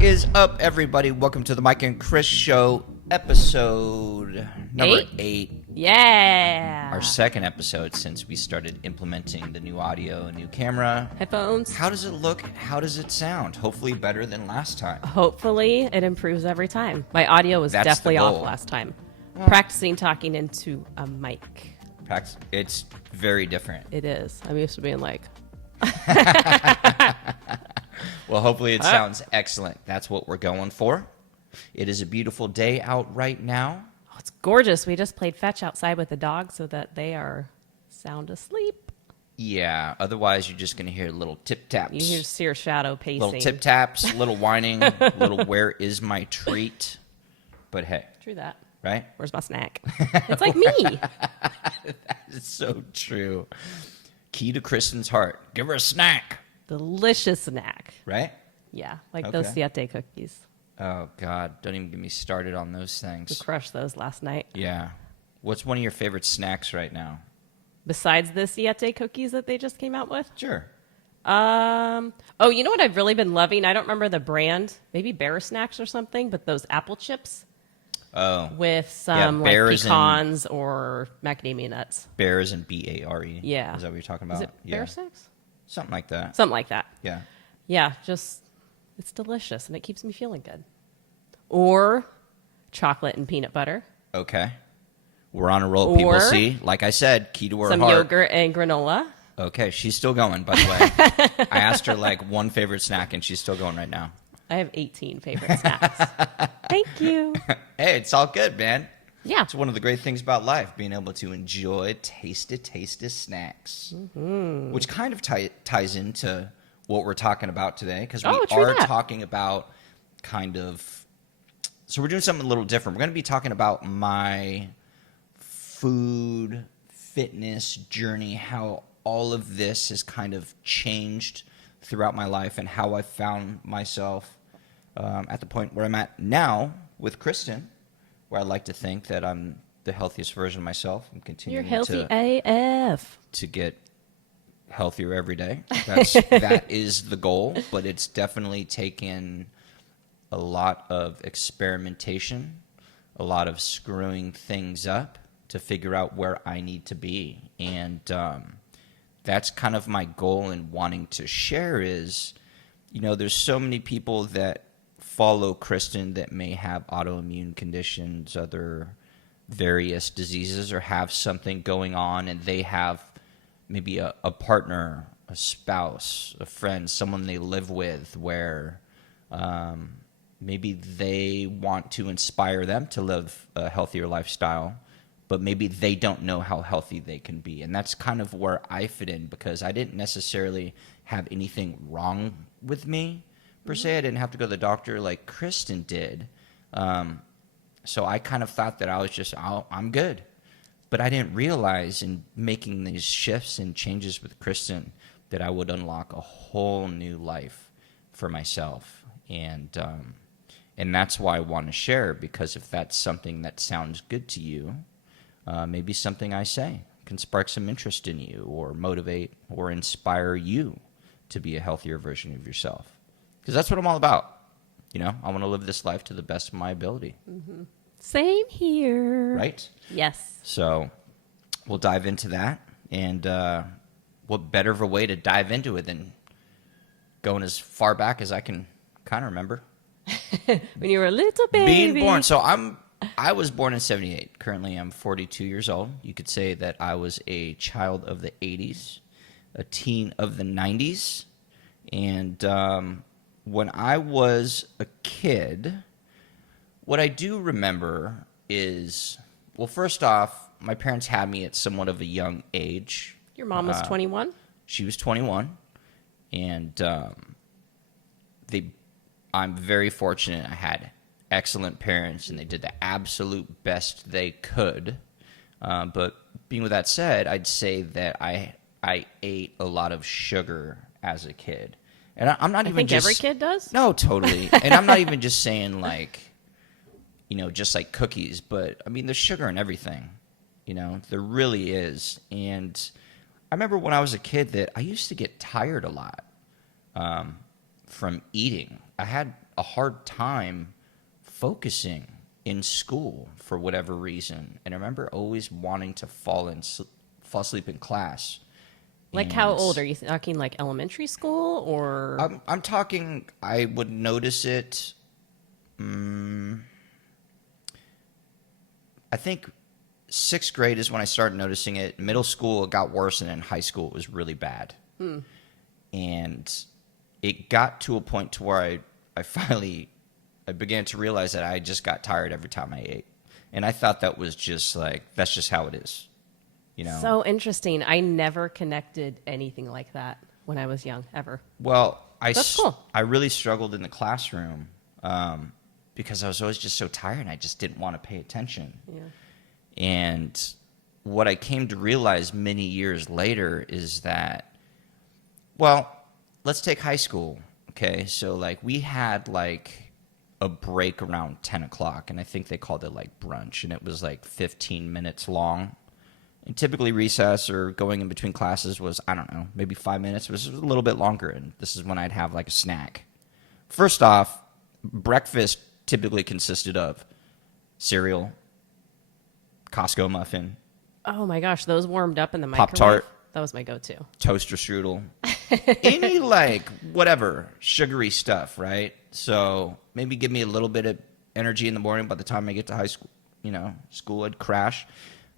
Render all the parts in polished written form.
is up, everybody? Welcome to the Mike and Kris Show, episode number 8. Yeah. Our second episode since we started implementing the new audio and new camera. Headphones. How does it look? How does it sound? Hopefully better than last time. Hopefully it improves every time. My audio was That's definitely the goal. off last time. Practicing talking into a mic. It's very different. It is. I'm used to being like, Well, hopefully it sounds excellent. That's what we're going for. It is a beautiful day out right now. oh, it's gorgeous. We just played fetch outside with the dogs so that they are sound asleep. Yeah, otherwise you're just going to hear little tip-taps. You just see your shadow pacing. Little tip-taps, little whining, little where is my treat. But hey. True that. Right? Where's my snack? It's like me. That is so true. Key to Kristen's heart. Give her a snack. Delicious snack. Right? Yeah, like those Siete cookies. Oh, God. Don't even get me started on those We things. crushed those last night. Yeah. What's one of your favorite snacks right now? Besides the Siete cookies that they just came out with? Sure. Oh, you know what I've really been loving? I don't remember the brand. Maybe Bear Snacks or something, but those apple chips Oh. with some like Bears pecans or macadamia nuts. Bears and B-A-R-E. Yeah. Is that what you're talking about? Is it Yeah. Bear Snacks? Something like that. Something like that. Yeah. Yeah, just it's delicious and it keeps me feeling good. Or chocolate and peanut butter. Okay. We're on a roll, people. Or See? Like I said, key to her some heart. yogurt and granola. Okay, she's still going, by the way. I asked her like one favorite snack, and she's still going right now. I have 18 favorite snacks. Thank you. Hey, it's all good, man. Yeah. It's one of the great things about life, being able to enjoy tasty snacks, which kind of ties into what we're talking about today, because we are talking about so we're doing something a little different. We're going to be talking about my food, fitness journey, how all of this has kind of changed throughout my life and how I found myself at the point where I'm at now with Kristen, where I like to think that I'm the healthiest version of myself. I'm continuing You're healthy AF. to get healthier every day. That is the goal, but it's definitely taken a lot of experimentation, a lot of screwing things up to figure out where I need to be. And that's kind of my goal in wanting to share is, there's so many people that follow Kristen that may have autoimmune conditions, other various diseases, or have something going on, and they have maybe a partner, a spouse, a friend, someone they live with where maybe they want to inspire them to live a healthier lifestyle, but maybe they don't know how healthy they can be. And that's kind of where I fit in, because I didn't necessarily have anything wrong with me, per se. I didn't have to go to the doctor like Kristen did. So I kind of thought that I was just, I'm good. But I didn't realize in making these shifts and changes with Kristen that I would unlock a whole new life for myself. And that's why I want to share, because if that's something that sounds good to you, maybe something I say can spark some interest in you or motivate or inspire you to be a healthier version of yourself. Because that's what I'm all about. I want to live this life to the best of my ability. Mm-hmm. Same here. Right? Yes. So we'll dive into that. And what better of a way to dive into it than going as far back as I can kind of remember. When you were a little baby. Being born. So I was born in 78. Currently, I'm 42 years old. You could say that I was a child of the 80s, a teen of the 90s. And when I was a kid, what I do remember is, well, first off, my parents had me at somewhat of a young age. Your mom was 21? She was 21. And I'm very fortunate. I had excellent parents, and they did the absolute best they could. But being with that said, I'd say that I ate a lot of sugar as a kid. And I'm not even just... every kid does? No, totally. And I'm not even just saying like, just like cookies, but I mean, there's sugar in everything. There really is. And I remember when I was a kid that I used to get tired a lot from eating. I had a hard time focusing in school for whatever reason. And I remember always wanting to fall asleep in class. Like, how old are you talking? Like elementary school, or I'm talking, I would notice it. I think 6th grade is when I started noticing it. Middle school, it got worse, and in high school, it was really bad. And it got to a point to where I began to realize that I just got tired every time I ate. And I thought that was just like, that's just how it is, you know? So interesting. I never connected anything like that when I was young, ever. Well, That's cool. I really struggled in the classroom because I was always just so tired and I just didn't want to pay attention. Yeah. And what I came to realize many years later is that, well, let's take high school, okay? So, like, we had, like, a break around 10 o'clock, and I think they called it, like, brunch, and it was, like, 15 minutes long. And typically recess or going in between classes was, I don't know, maybe 5 minutes. It was a little bit longer, and this is when I'd have, like, a snack. First off, breakfast typically consisted of cereal, Costco muffin, Oh my gosh, those warmed up in the microwave. Pop-Tart. That was my go-to. toaster strudel, any like whatever sugary stuff, right? So maybe give me a little bit of energy in the morning. By the time I get to high school, school I'd crash.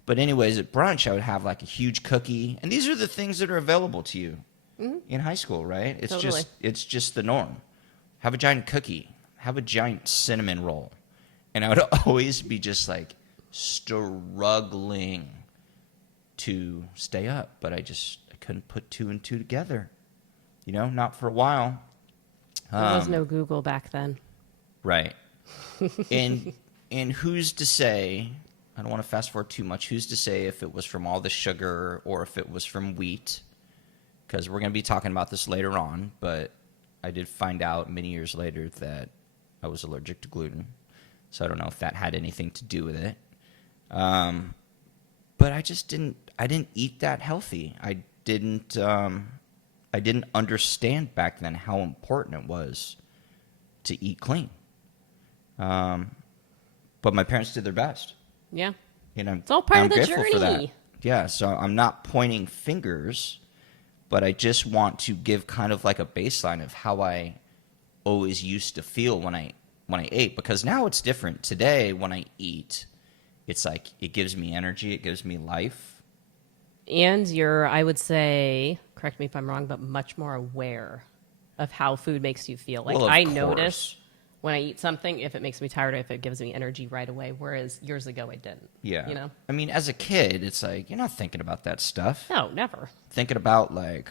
But anyways, at brunch, I would have like a huge cookie, and these are the things that are available to you in high school, right? Totally. It's just the norm. Have a giant cookie, have a giant cinnamon roll, and I would always be just like struggling to stay up, but I couldn't put 2 and 2 together. Not for a while. There was no Google back then. Right. And who's to say, I don't want to fast forward too much, who's to say if it was from all the sugar or if it was from wheat? Because we're going to be talking about this later on, but I did find out many years later that I was allergic to gluten. So I don't know if that had anything to do with it. But I didn't eat that healthy. I didn't understand back then how important it was to eat clean. But my parents did their best. Yeah. It's all part I'm of the grateful for that. journey. Yeah, so I'm not pointing fingers, but I just want to give kind of like a baseline of how I always used to feel when I ate, because now it's different. Today, when I eat, it's like it gives me energy, it gives me life. And you're, I would say, correct me if I'm wrong, but much more aware of how food makes you feel. Like, Well, of I course. notice when I eat something, if it makes me tired, if it gives me energy right away, whereas years ago I didn't. Yeah. I mean, as a kid, it's like, you're not thinking about that stuff. No, never. Thinking about, like,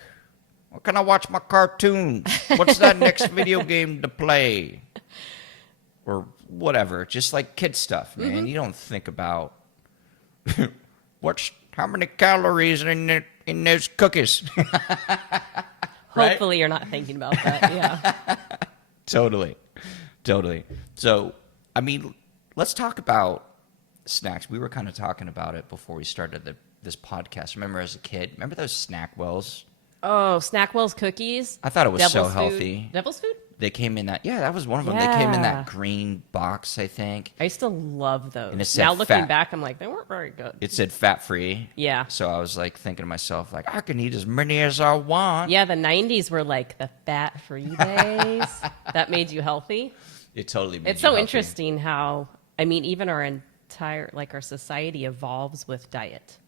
what can I watch my cartoons? What's that next video game to play? Or whatever. Just like kid stuff, man. Mm-hmm. You don't think about how many calories in those cookies. Right? Hopefully you're not thinking about that. Yeah. Totally. So, I mean, let's talk about snacks. We were kind of talking about it before we started this podcast. Remember as a kid, remember those snack wells? Oh, Snackwell's cookies. I thought it was so Devil's healthy. Food. Devil's food? They came in that was one of them. They came in Yeah. that green box, I think. I used to love those. And it said Now looking fat. back, I'm like, they weren't very good. It said fat free. Yeah. So I was like thinking to myself, like, I can eat as many as I want. Yeah, the 90s were like the fat-free days. That made you healthy. It totally made It's you so healthy. interesting how, I mean, even our entire, like our society evolves with diet,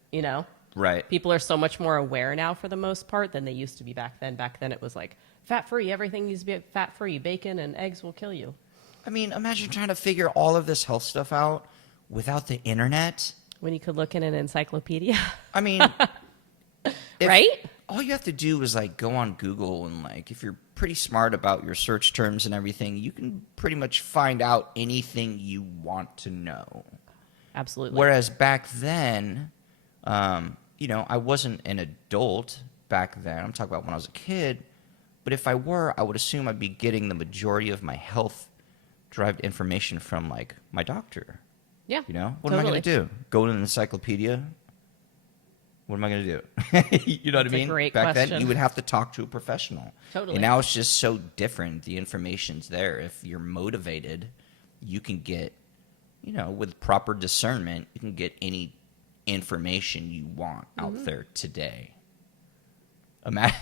Right. People are so much more aware now for the most part than they used to be back then. Back then it was like fat-free, everything needs to be fat-free. Bacon and eggs will kill you. I mean, imagine trying to figure all of this health stuff out without the internet. When you could look in an encyclopedia. I mean, Right? All you have to do is like go on Google and like if you're pretty smart about your search terms and everything, you can pretty much find out anything you want to know. Absolutely. Whereas back then, I wasn't an adult back then. I'm talking about when I was a kid. But if I were, I would assume I'd be getting the majority of my health-derived information from like my doctor. Yeah. What am I going to do? Go to an encyclopedia? What am I going to do? You know what I That's a mean? great Back then, question. you would have to talk to a professional. Totally. And now it's just so different. The information's there. If you're motivated, you can get, with proper discernment, you can get any information you want out there today. Can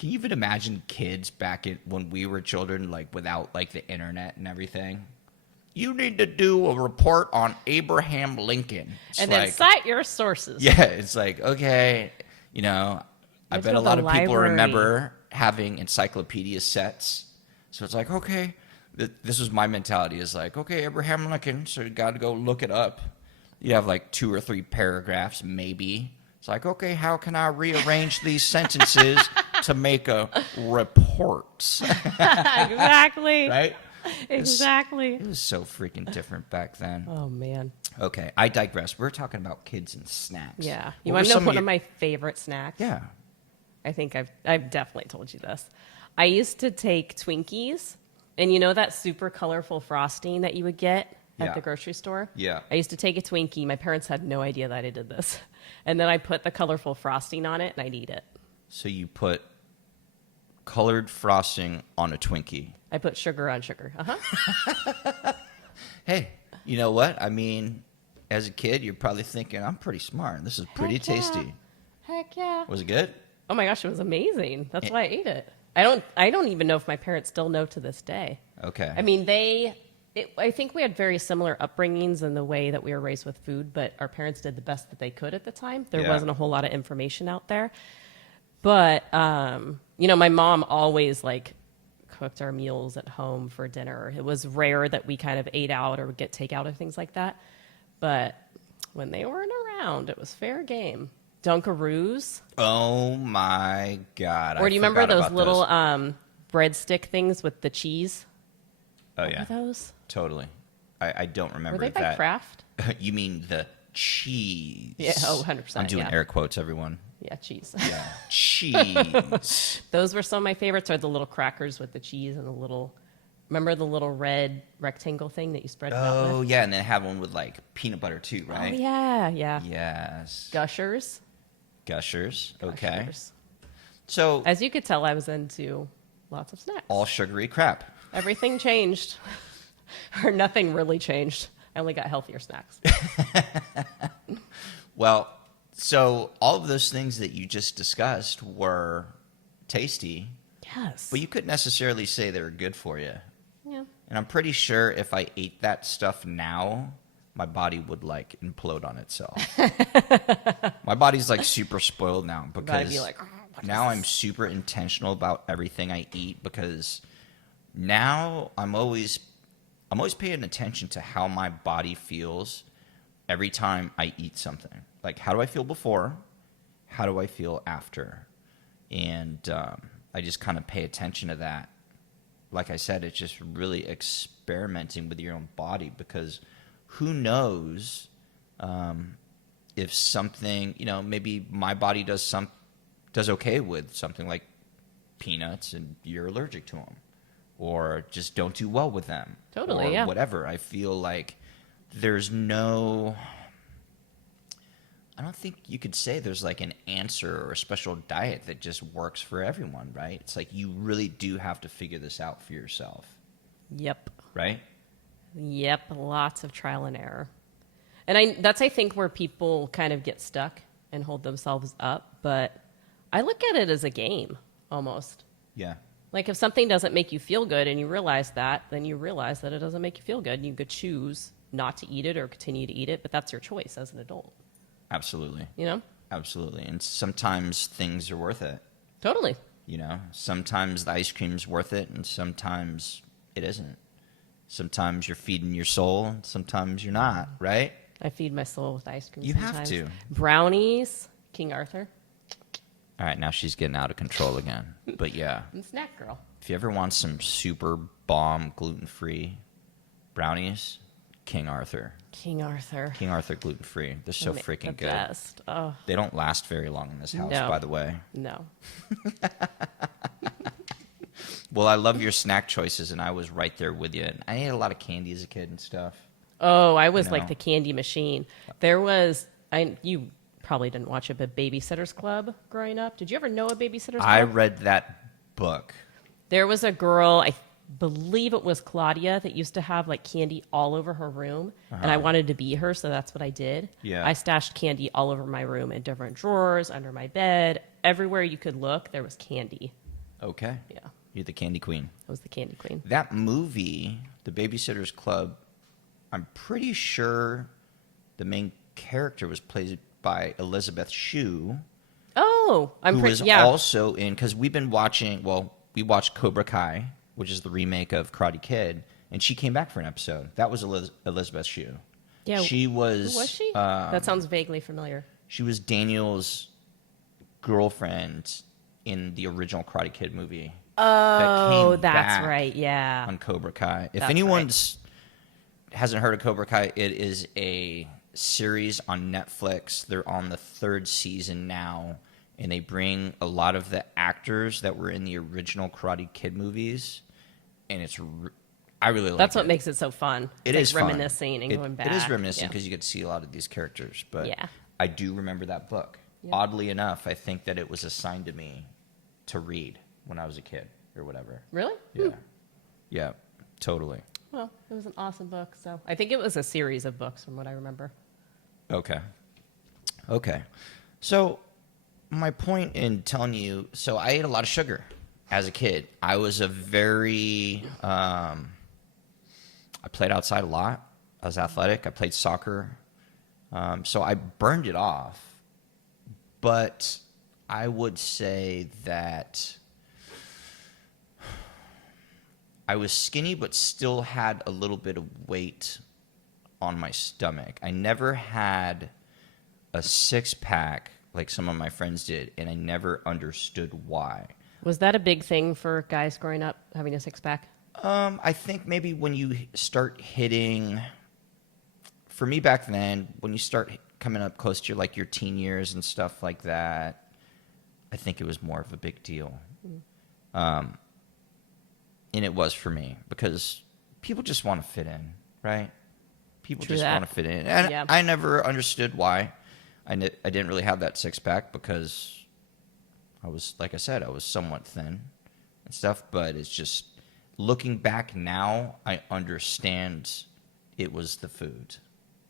you even imagine kids back when we were children, like without like the internet and everything? You need to do a report on Abraham Lincoln. It's And then cite your sources. Yeah, it's like, okay, I Let's bet go a to lot the of people library. remember having encyclopedia sets. So it's like, okay, this was my mentality. Is like, okay, Abraham Lincoln, so you got to go look it up. You have like 2 or 3 paragraphs, maybe. It's like, okay, how can I rearrange these sentences to make a report? Exactly. Right? Exactly. It was so freaking different back then. Oh, man. Okay, I digress. We're talking about kids and snacks. Yeah. What You were want to know some one your- of my favorite snacks? Yeah. I think I've definitely told you this. I used to take Twinkies, and you know that super colorful frosting that you would get at Yeah. the grocery store? Yeah. I used to take a Twinkie. My parents had no idea that I did this. And then I put the colorful frosting on it, and I'd eat it. So you put colored frosting on a Twinkie. I put sugar on sugar. Uh-huh. Hey, you know what? I mean, as a kid, you're probably thinking, I'm pretty smart. This is pretty Heck yeah. tasty. Heck yeah. Was it good? Oh my gosh, it was amazing. That's why I ate it. I don't even know if my parents still know to this day. Okay. I mean, I think we had very similar upbringings in the way that we were raised with food, but our parents did the best that they could at the time. There Yeah. wasn't a whole lot of information out there. But, my mom always cooked our meals at home for dinner. It was rare that we kind of ate out or would get takeout or things like that. But when they weren't around, it was fair game. Dunkaroos. Oh my God. Or do you remember forgot those about little breadstick things with the cheese? Oh, What yeah. were those? Totally. I don't remember Were they by that. Kraft? You mean the cheese? Yeah, 100%. I'm doing yeah. air quotes, everyone. Yeah, cheese. Yeah. Cheese. Those were some of my favorites. Are the little crackers with the cheese and remember the little red rectangle thing that you spread it out Oh, with? yeah. And then have one with like peanut butter too, right? Oh, yeah, yeah. Yes. Gushers. Gushers. Okay. Gushers. So As you could tell, I was into lots of snacks. all sugary crap. Everything changed. Or nothing really changed. I only got healthier snacks. Well, so all of those things that you just discussed were tasty, Yes. but you couldn't necessarily say they were good for you. Yeah. And I'm pretty sure if I ate that stuff now, my body would like implode on itself. My body's like super spoiled now Body'd because be like, "Oh, what is now I'm this?" super intentional about everything I eat because now I'm always paying attention to how my body feels every time I eat something. Like, how do I feel before? How do I feel after? And I just kind of pay attention to that. Like I said, it's just really experimenting with your own body because who knows if something, maybe my body does okay with something like peanuts and you're allergic to them, or just don't do well with them. Totally, or yeah. whatever. I feel like I don't think you could say there's like an answer or a special diet that just works for everyone, right? It's like you really do have to figure this out for yourself, Yep. right? Yep, lots of trial and error. And that's, I think, where people kind of get stuck and hold themselves up. But I look at it as a game, almost. Yeah. Like if something doesn't make you feel good and you realize that, then you realize that it doesn't make you feel good. And you could choose not to eat it or continue to eat it, but that's your choice as an adult. Absolutely. You know? Absolutely. And sometimes things are worth it. Totally. Sometimes the ice cream's worth it and sometimes it isn't. Sometimes you're feeding your soul and sometimes you're not, right? I feed my soul with ice cream You have sometimes. to. Brownies, King Arthur. All right, now she's getting out of control again. But yeah, I'm a snack girl. if you ever want some super bomb gluten-free brownies, King Arthur. King Arthur. King Arthur gluten-free. They're so The freaking good. best. Oh, They don't last very long in this house, No. by the way. no. Well, I love your snack choices, and I was right there with you. And I ate a lot of candy as a kid and stuff. Oh, I was No. like the candy machine. There was, you probably didn't watch it, but Babysitters Club growing up. Did you ever know a Babysitters Club? I read that book. There was a girl, I believe it was Claudia, that used to have like candy all over her room, and I wanted to be her, so that's what I did. Yeah. I stashed candy all over my room in different drawers, under my bed, everywhere you could look, there was candy. Okay. Yeah, You're the candy queen. I was the candy queen. That movie, The Babysitters Club, I'm pretty sure the main character was played by Elizabeth Shue, Oh, who was also in, because we've been watching, we watched Cobra Kai, which is the remake of Karate Kid, and she came back for an episode. That was Elizabeth Shue. Yeah, She was... who was she? That sounds vaguely familiar. She was Daniel's girlfriend in the original Karate Kid movie. Oh, that's back right. Yeah. On Cobra Kai. If That's anyone's hasn't heard of Cobra Kai, it is a series on Netflix. They're on the 3rd season now, and they bring a lot of the actors that were in the original Karate Kid movies, and I really like That's what it. makes it so fun. It It's is like fun. reminiscing and going back. It is reminiscing Yeah. because you get to see a lot of these characters. But Yeah. I do remember that book. Yeah. Oddly enough, I think that it was assigned to me to read when I was a kid or whatever. Really? Yeah. Yeah, totally. Well, it was an awesome book. So I think it was a series of books from what I remember. Okay. So my point in telling you, so I ate a lot of sugar as a kid. I was a very, I played outside a lot. I was athletic. I played soccer. So I burned it off. But I would say that I was skinny, but still had a little bit of weight on my stomach. I never had a 6-pack like some of my friends did, and I never understood why. Was that a big thing for guys growing up, having a 6-pack? I think maybe when you start hitting, for me back then, when you start coming up close to like your teen years and stuff like that, I think it was more of a big deal. And it was for me because people just want to fit in, right? People True just that. want to fit in. And Yeah. I never understood why. I didn't really have that 6-pack because I was, like I said, I was somewhat thin and stuff. But it's just, looking back now, I understand it was the food.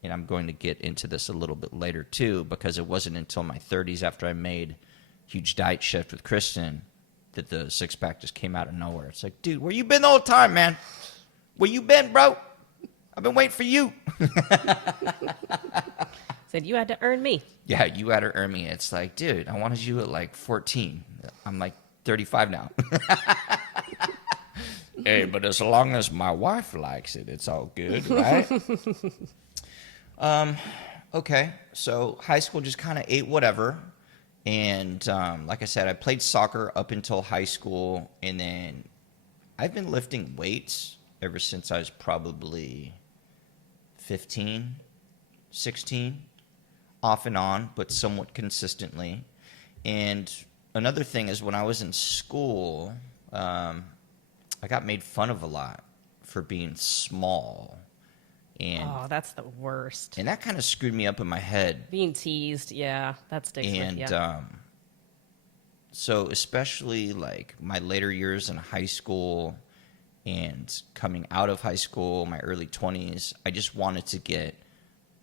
And I'm going to get into this a little bit later too, because it wasn't until my 30s after I made a huge diet shift with Kristen that the 6-pack just came out of nowhere. It's like, dude, where you been the whole time, man? Where you been, bro? I've been waiting for you. Said you had to earn me. Yeah, you had to earn me. It's like, dude, I wanted you at like 14. I'm like 35 now. Hey, but as long as my wife likes it, it's all good, right? Okay, so high school just kind of ate whatever. And like I said, I played soccer up until high school. And then I've been lifting weights ever since I was probably 15, 16, off and on, but somewhat consistently. And another thing is when I was in school, I got made fun of a lot for being small. And, Oh, that's the worst. and that kind of screwed me up in my head. Being teased, yeah, that sticks with And you. so especially like my later years in high school and coming out of high school, my early 20s, I just wanted to get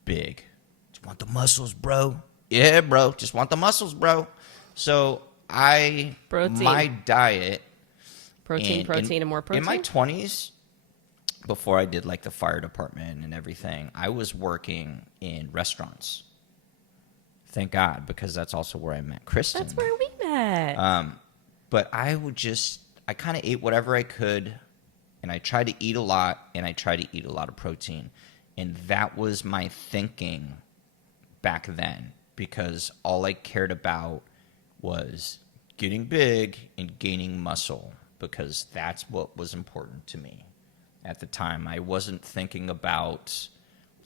big. Just want the muscles, bro. Yeah, bro. Just want the muscles, bro. So Protein. my diet. Protein, and more protein. In my 20s, before I did like the fire department and everything, I was working in restaurants. Thank God, because that's also where I met Kristen. That's where we met. But I kind of ate whatever I could, and I tried to eat a lot, and I tried to eat a lot of protein. And that was my thinking back then, because all I cared about was getting big and gaining muscle, because that's what was important to me at the time. I wasn't thinking about,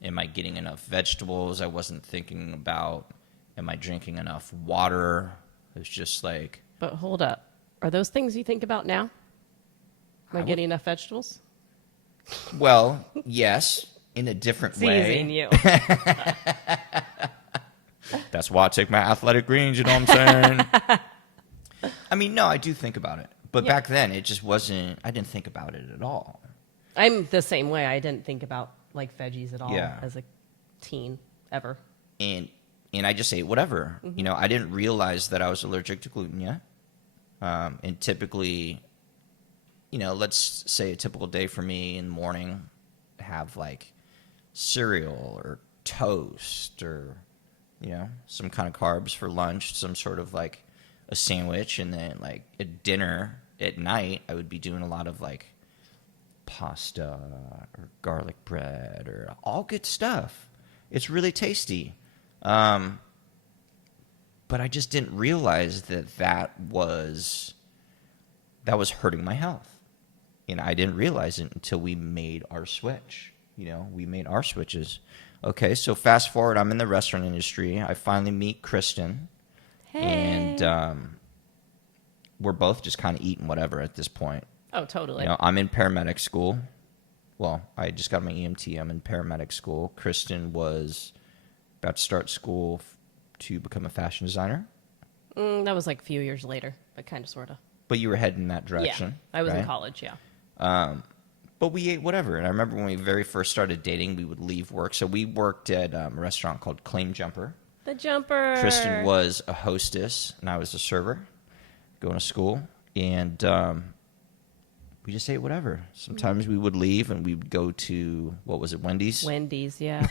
am I getting enough vegetables? I wasn't thinking about, am I drinking enough water? It was just like... But hold up. Are those things you think about now? Am I getting enough vegetables? Well, yes, in a different way. Teasing you. That's why I take my athletic greens, you know what I'm saying? I mean, no, I do think about it. But Yeah. back then, it just wasn't, I didn't think about it at all. I'm the same way. I didn't think about like veggies at all Yeah. as a teen ever. And I just ate whatever. You know, I didn't realize that I was allergic to gluten yet. And typically, you know, let's say a typical day for me in the morning, have like cereal or toast or, you know, some kind of carbs for lunch, some sort of like a sandwich. And then like at dinner at night, I would be doing a lot of like pasta or garlic bread or all good stuff. It's really tasty. But I just didn't realize that was hurting my health. And I didn't realize it until we made our switch. You know, we made our switches. Okay, so fast forward, I'm in the restaurant industry. I finally meet Kristen. Hey. And we're both just kind of eating whatever at this point. Oh, totally. You know, I'm in paramedic school. Well, I just got my EMT. I'm in paramedic school. Kristen was about to start school to become a fashion designer. That was like a few years later, but kind of, sort of. But you were heading in that direction. Yeah, I was in right? college, yeah. But we ate whatever. And I remember when we very first started dating, we would leave work. So we worked at a restaurant called Claim Jumper. The Jumper. Kristen was a hostess, and I was a server going to school. And we just ate whatever. Sometimes we would leave, and we would go to, what was it, Wendy's? Wendy's, yeah.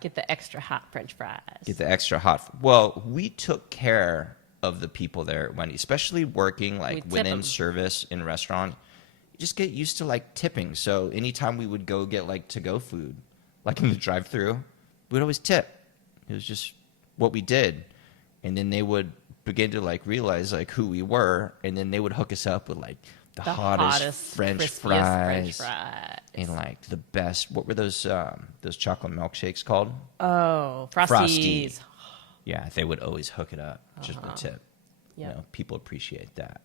Get the extra hot French fries. Get the extra hot. Well, we took care of the people there at Wendy's, especially working like tip within 'em. service in restaurant. You just get used to like tipping. So anytime we would go get like to-go food, like in the drive-thru, we'd always tip. It was just what we did. And then they would begin to like realize like who we were, and then they would hook us up with like the hottest French crispiest fries. French fries. And like the best, what were those chocolate milkshakes called? Oh, Frosties. Frosty. Yeah, they would always hook it up just for the tip. Yep. You know, people appreciate that.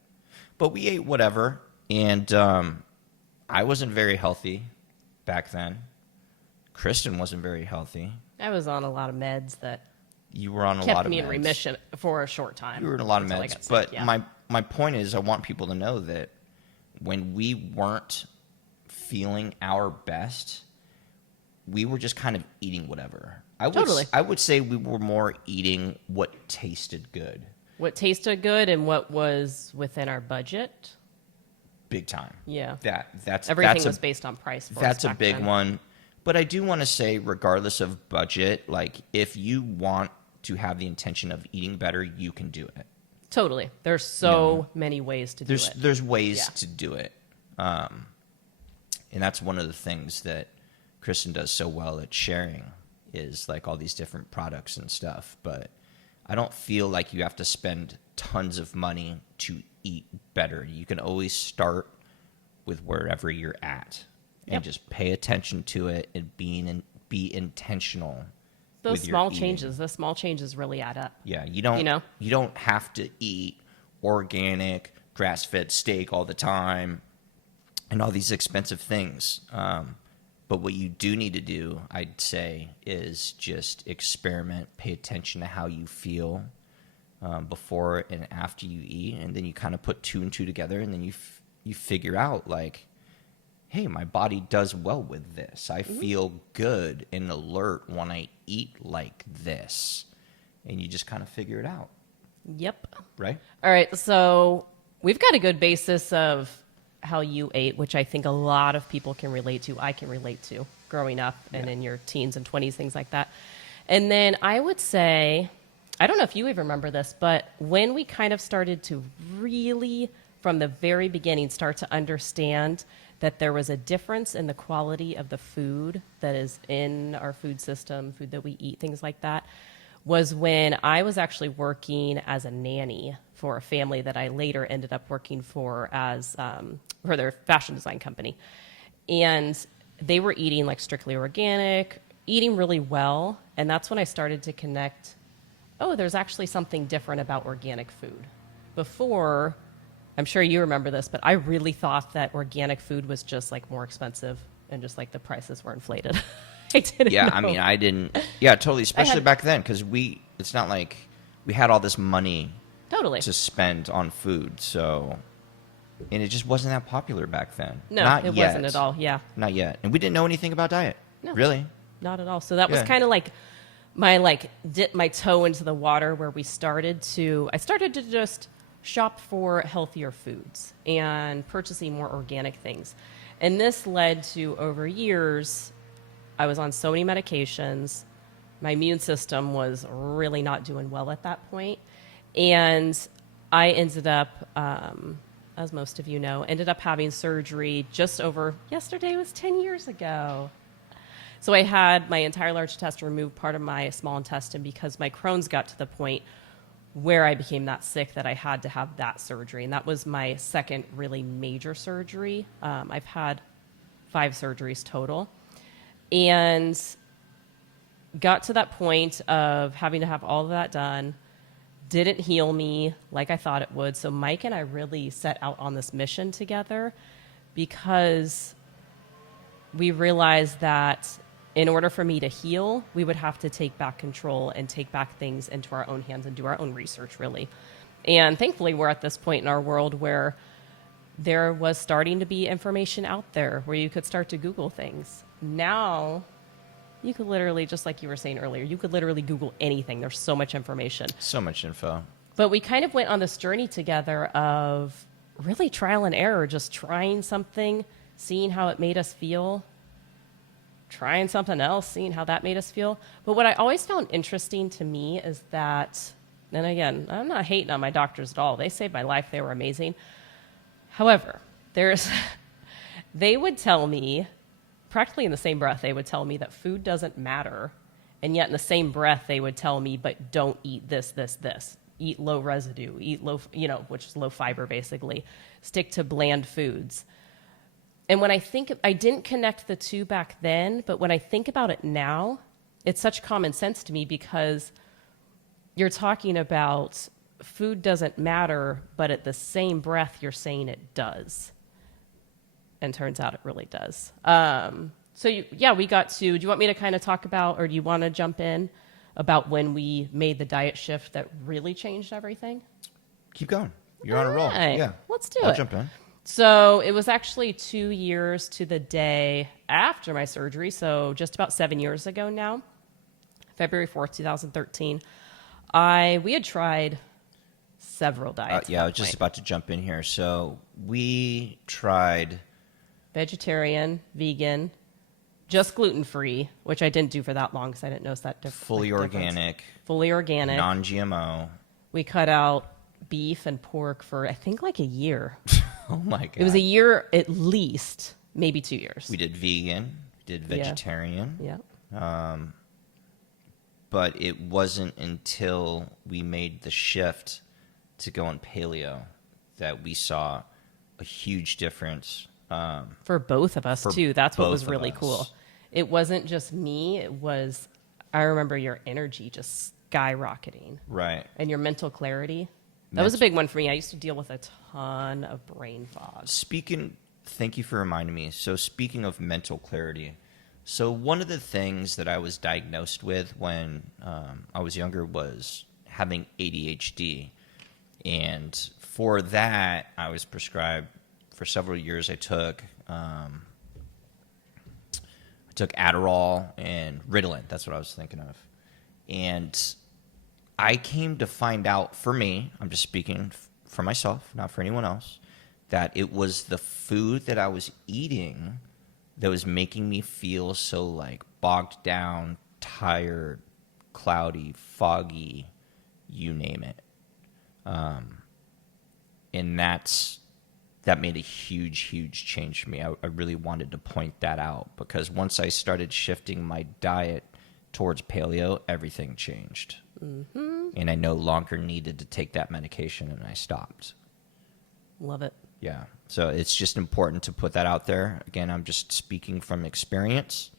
But we ate whatever, and I wasn't very healthy back then. Kristen wasn't very healthy. I was on a lot of meds that You were on a lot kept of me meds. in remission for a short time. You were in a lot of until I meds. got sick, But yeah. my point is, I want people to know that when we weren't feeling our best, we were just kind of eating whatever. Totally. I would say we were more eating what tasted good. What tasted good and what was within our budget. Big time. Yeah. That's Everything a- was based on price. For us That's a back big then. one. But I do want to say, regardless of budget, like if you want to have the intention of eating better, you can do it. Totally. There's so many ways to do it. There's ways Yeah. to do it. And that's one of the things that Kristen does so well at sharing is like all these different products and stuff. But I don't feel like you have to spend tons of money to eat better. You can always start with wherever you're at and Yep. just pay attention to it and be intentional. Those with your small eating. changes. The small changes really add up. Yeah, you don't. You know? You don't have to eat organic, grass-fed steak all the time, and all these expensive things. But what you do need to do, I'd say, is just experiment. Pay attention to how you feel before and after you eat, and then you kind of put two and two together, and then you figure out like, hey, my body does well with this. I feel good and alert when I eat like this. And you just kind of figure it out, Yep. right? All right. So we've got a good basis of how you ate, which I think a lot of people can relate to. I can relate to growing up and in your teens and 20s, things like that. And then I would say, I don't know if you even remember this, but when we kind of started to really, from the very beginning, start to understand that there was a difference in the quality of the food that is in our food system, food that we eat, things like that, was when I was actually working as a nanny for a family that I later ended up working for as for their fashion design company. And they were eating like strictly organic, eating really well. And that's when I started to connect, oh, there's actually something different about organic food. Before, I'm sure you remember this, but I really thought that organic food was just like more expensive and just like the prices were inflated. I didn't Yeah, know. I mean, I didn't. Yeah, totally. Especially had- back then, because we it's not like we had all this money Totally. to spend on food. So, and it just wasn't that popular back then. No, Not it yet. wasn't at all. Yeah. Not yet. And we didn't know anything about diet. No. Really. Not at all. So that was Yeah. kind of like my dip my toe into the water where I started to just shop for healthier foods and purchasing more organic things. And this led to, over years, I was on so many medications. My immune system was really not doing well at that point. And I ended up, as most of you know, ended up having surgery yesterday was 10 years ago. So I had my entire large intestine removed, part of my small intestine, because my Crohn's got to the point where I became that sick that I had to have that surgery. And that was my second really major surgery. I've had 5 surgeries total. And got to that point of having to have all of that done. Didn't heal me like I thought it would. So Mike and I really set out on this mission together because we realized that in order for me to heal, we would have to take back control and take back things into our own hands and do our own research, really. And thankfully, we're at this point in our world where there was starting to be information out there where you could start to Google things. Now, you could literally, just like you were saying earlier, you could literally Google anything. There's so much information. So much info. But we kind of went on this journey together of really trial and error, just trying something, seeing how it made us feel, trying something else, seeing how that made us feel. But what I always found interesting to me is that, and again, I'm not hating on my doctors at all. They saved my life. They were amazing. However, they would tell me, practically in the same breath, they would tell me that food doesn't matter. And yet in the same breath, they would tell me, but don't eat this, this, this. Eat low residue, eat low, which is low fiber, basically. Stick to bland foods. And when I didn't connect the two back then, but when I think about it now, it's such common sense to me because you're talking about food doesn't matter, but at the same breath, you're saying it does. And turns out it really does. We got to, do you want me to kind of talk about, or do you want to jump in about when we made the diet shift that really changed everything? Keep going. You're on a roll. Yeah. Let's do I'll it. jump in. So it was actually 2 years to the day after my surgery, so just about 7 years ago now, February 4th, 2013. We had tried several diets. I was just about to jump in here. So we tried vegetarian, vegan, just gluten-free, which I didn't do for that long because I didn't notice that difference. Fully organic, non-GMO. We cut out beef and pork for, I think, like a year. Oh, my God. It was a year at least, maybe 2 years. We did vegan, we did vegetarian. Yeah. But it wasn't until we made the shift to go on paleo that we saw a huge difference. For both of us, too. That's what was really us. cool. It wasn't just me. I remember your energy just skyrocketing. Right. And your mental clarity. That was a big one for me. I used to deal with a ton of brain fog. Thank you for reminding me. So speaking of mental clarity, so one of the things that I was diagnosed with when I was younger was having ADHD. And for that, I was prescribed, for several years, I took Adderall and Ritalin. That's what I was thinking of. And I came to find out, for me, I'm just speaking for myself, not for anyone else, that it was the food that I was eating that was making me feel so like bogged down, tired, cloudy, foggy, you name it. And that made a huge, huge change for me. I really wanted to point that out because once I started shifting my diet towards paleo, everything changed. Mm-hmm. And I no longer needed to take that medication, and I stopped. Love it. Yeah. So it's just important to put that out there. Again, I'm just speaking from experience.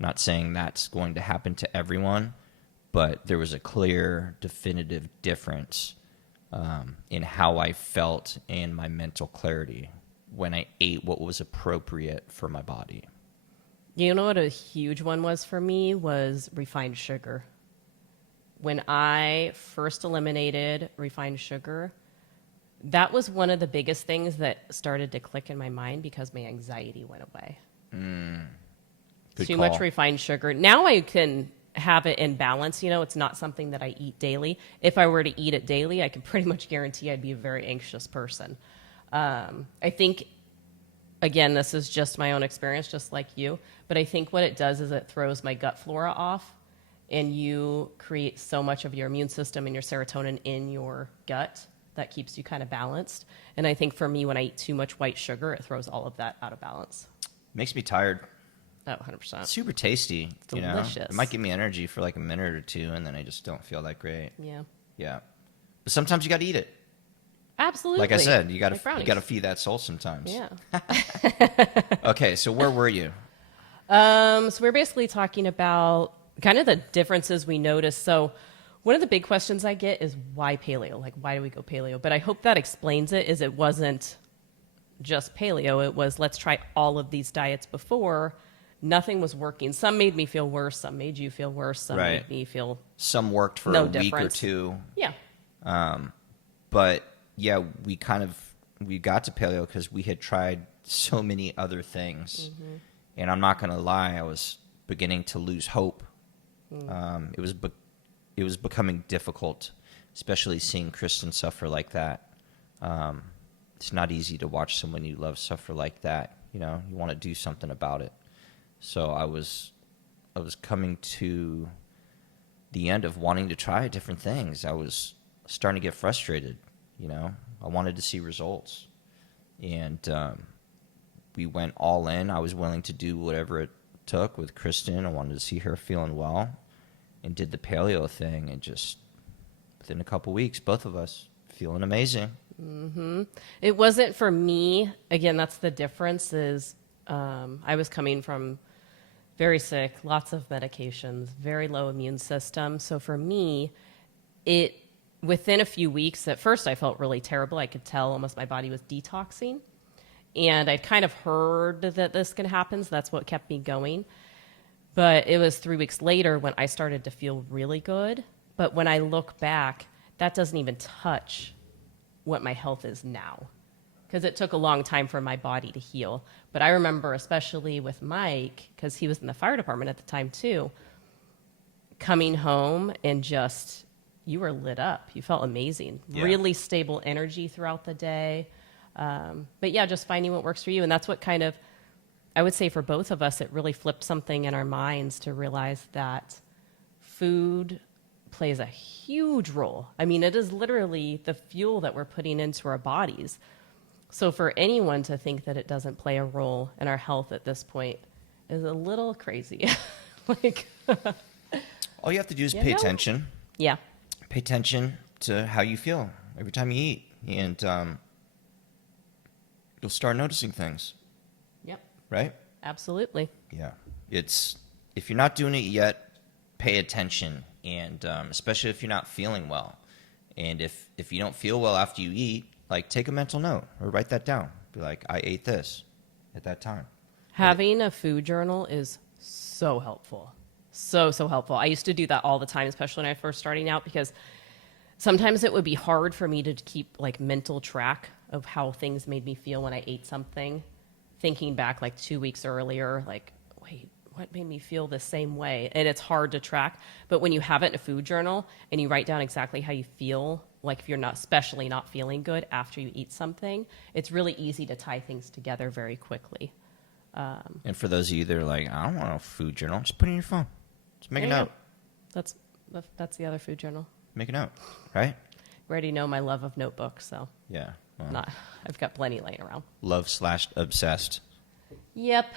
I'm not saying that's going to happen to everyone, but there was a clear, definitive difference in how I felt and my mental clarity when I ate what was appropriate for my body. You know what a huge one was for me was refined sugar. when I first eliminated refined sugar, that was one of the biggest things that started to click in my mind because my anxiety went away. Good Too call. much refined sugar. Now I can have it in balance. You know, it's not something that I eat daily. If I were to eat it daily, I can pretty much guarantee I'd be a very anxious person. I think, again, this is just my own experience, just like you, but I think what it does is it throws my gut flora off, and you create so much of your immune system and your serotonin in your gut that keeps you kind of balanced. And I think for me, when I eat too much white sugar, it throws all of that out of balance. Makes me tired. Oh, 100%. Super tasty. Delicious. It might give me energy for like a minute or two, and then I just don't feel that great. Yeah. Yeah. But sometimes you got to eat it. Absolutely. Like I said, you got Like to feed that soul sometimes. Yeah. Okay, so where were you? So we're basically talking about kind of the differences we notice. So one of the big questions I get is why paleo? Like, why do we go paleo? But I hope that explains it, is it wasn't just paleo. It was, let's try all of these diets before. Nothing was working. Some made me feel worse. Some made you feel worse. Some Right. made me feel Some worked for no a week or difference. two. Yeah. But yeah, we got to paleo because we had tried so many other things. And I'm not going to lie, I was beginning to lose hope. It was becoming difficult, especially seeing Kristen suffer like that. It's not easy to watch someone you love suffer like that. You know, you want to do something about it. So I was coming to the end of wanting to try different things. I was starting to get frustrated. You know, I wanted to see results, and we went all in. I was willing to do whatever it took with Kristen. I wanted to see her feeling well, and did the paleo thing, and just within a couple weeks, both of us feeling amazing. It wasn't for me. Again, that's the difference is I was coming from very sick, lots of medications, very low immune system. So for me, within a few weeks, at first I felt really terrible. I could tell almost my body was detoxing. And I'd kind of heard that this can happen, so that's what kept me going. But it was 3 weeks later when I started to feel really good. But when I look back, that doesn't even touch what my health is now, because it took a long time for my body to heal. But I remember, especially with Mike, because he was in the fire department at the time too, coming home and just, you were lit up. You felt amazing. Yeah. Really stable energy throughout the day. But yeah, just finding what works for you. And that's what kind of, I would say for both of us, it really flipped something in our minds to realize that food plays a huge role. I mean, it is literally the fuel that we're putting into our bodies. So for anyone to think that it doesn't play a role in our health at this point is a little crazy. Like, All you have to do is You pay know? attention. yeah, Pay attention to how you feel every time you eat, and you'll start noticing things, yep, right? absolutely. Yeah. It's, if you're not doing it yet, pay attention, and especially if you're not feeling well. And if you don't feel well after you eat, like, take a mental note or write that down. Be like, I ate this at that time. Having a food journal is so helpful. So helpful. I used to do that all the time, especially when I first starting out, because sometimes it would be hard for me to keep like mental track of how things made me feel when I ate something. Thinking back like 2 weeks earlier, like, wait, what made me feel the same way? And it's hard to track. But when you have it in a food journal and you write down exactly how you feel, like if you're not, especially not feeling good after you eat something, it's really easy to tie things together very quickly. And for those of you that are like, I don't want a food journal, just put it in your phone. Just make a There you note. go. That's the other food journal. Make a note, right? You already know my love of notebooks, so Yeah. Well, I've got plenty laying around. love/obsessed. Yep.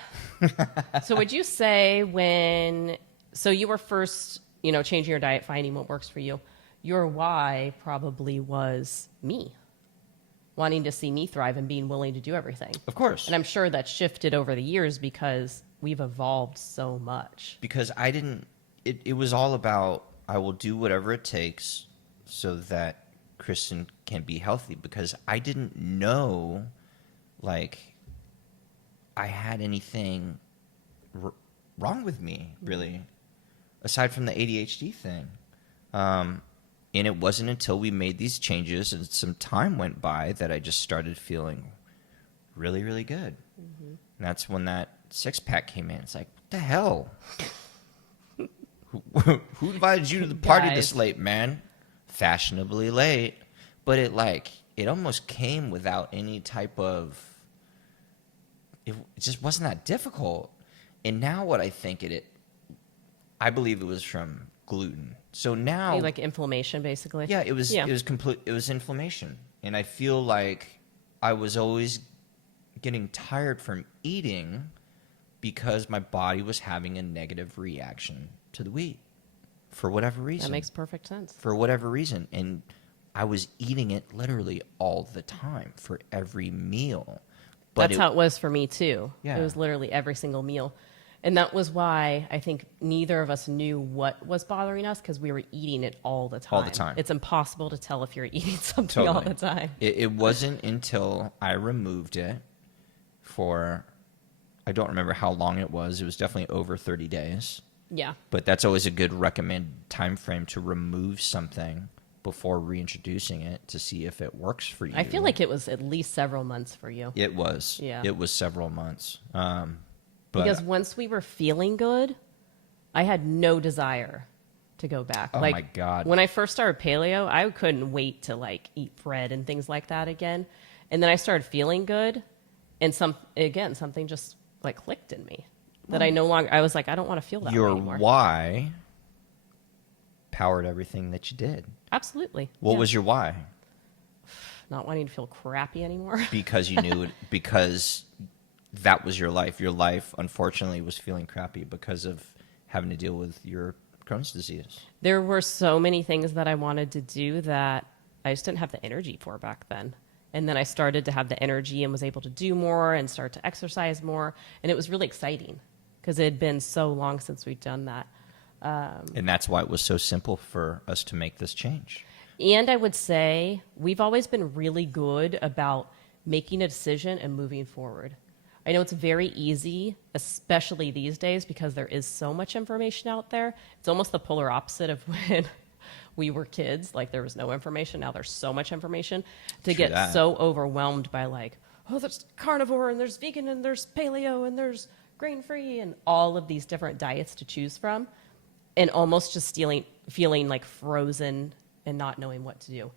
So would you say so you were first, changing your diet, finding what works for you, your why probably was me, wanting to see me thrive and being willing to do everything. Of course. And I'm sure that shifted over the years because we've evolved so much. Because it was all about, I will do whatever it takes so that Kristen can be healthy, because I didn't know, like, I had anything wrong with me, really, aside from the ADHD thing. And it wasn't until we made these changes and some time went by that I just started feeling really, really good. And that's when that six-pack came in. It's like, what the hell? Who invited you to the party Guys. this late, man? Fashionably late. But it almost came without any type of, it just wasn't that difficult. And now what I think I believe it was from gluten. So now, Like inflammation, basically. yeah, it was inflammation. And I feel like I was always getting tired from eating because my body was having a negative reaction to the wheat for whatever reason. That makes perfect sense. For whatever reason. And I was eating it literally all the time for every meal. But That's how it was for me, too. Yeah. It was literally every single meal. And that was why I think neither of us knew what was bothering us because we were eating it all the time. All the time. It's impossible to tell if you're eating something all the time. It wasn't until I removed it for, I don't remember how long it was. It was definitely over 30 days. Yeah. But that's always a good recommended time frame to remove something before reintroducing it to see if it works for you. I feel like it was at least several months for you. It was. Yeah. It was several months. But Because once we were feeling good, I had no desire to go back. Oh, like, my God. When I first started paleo, I couldn't wait to like eat bread and things like that again. And then I started feeling good, and something just like clicked in me that I was like, I don't want to feel that way your anymore. why powered everything that you did. Absolutely. What Yeah. was your why? Not wanting to feel crappy anymore. Because you knew it, because that was your life. Your life, unfortunately, was feeling crappy because of having to deal with your Crohn's disease. There were so many things that I wanted to do that I just didn't have the energy for back then. And then I started to have the energy and was able to do more and start to exercise more. And it was really exciting because it had been so long since we'd done that. And that's why it was so simple for us to make this change. And I would say we've always been really good about making a decision and moving forward. I know it's very easy, especially these days, because there is so much information out there. It's almost the polar opposite of when we were kids. Like, there was no information. Now there's so much information. To True get that. so overwhelmed by, like, oh, there's carnivore, and there's vegan, and there's paleo, and there's grain-free, and all of these different diets to choose from, and almost just feeling like frozen and not knowing what to do.